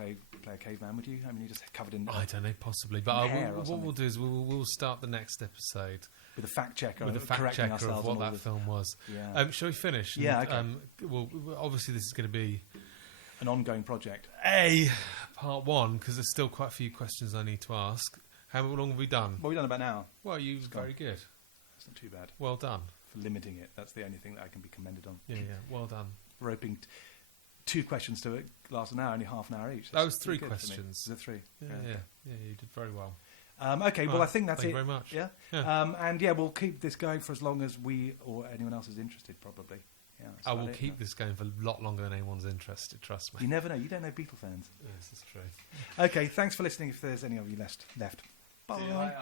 a caveman, would you? I mean, you're just covered in. I don't know, possibly. But what we'll do is we'll start the next episode with a fact checker, of what that film was. Yeah. Shall we finish? Yeah. Okay. Well, obviously this is going to be an ongoing project. Part 1, because there's still quite a few questions I need to ask. How long have we done? What have we done about now? Well, you were very good. That's not too bad. Well done. For limiting it. That's the only thing that I can be commended on. Yeah. Well done. Roping 2 questions to it last an hour, only half an hour each. That was 3 questions. Was it 3? Yeah, you did very well. Okay, well, I think that's Thank it. you very much. Yeah? And we'll keep this going for as long as we or anyone else is interested, probably. Yeah, I will keep this going for a lot longer than anyone's interested, trust me. You never know. You don't know Beatle fans. Yes, that's true. Okay, thanks for listening if there's any of you left. See you later.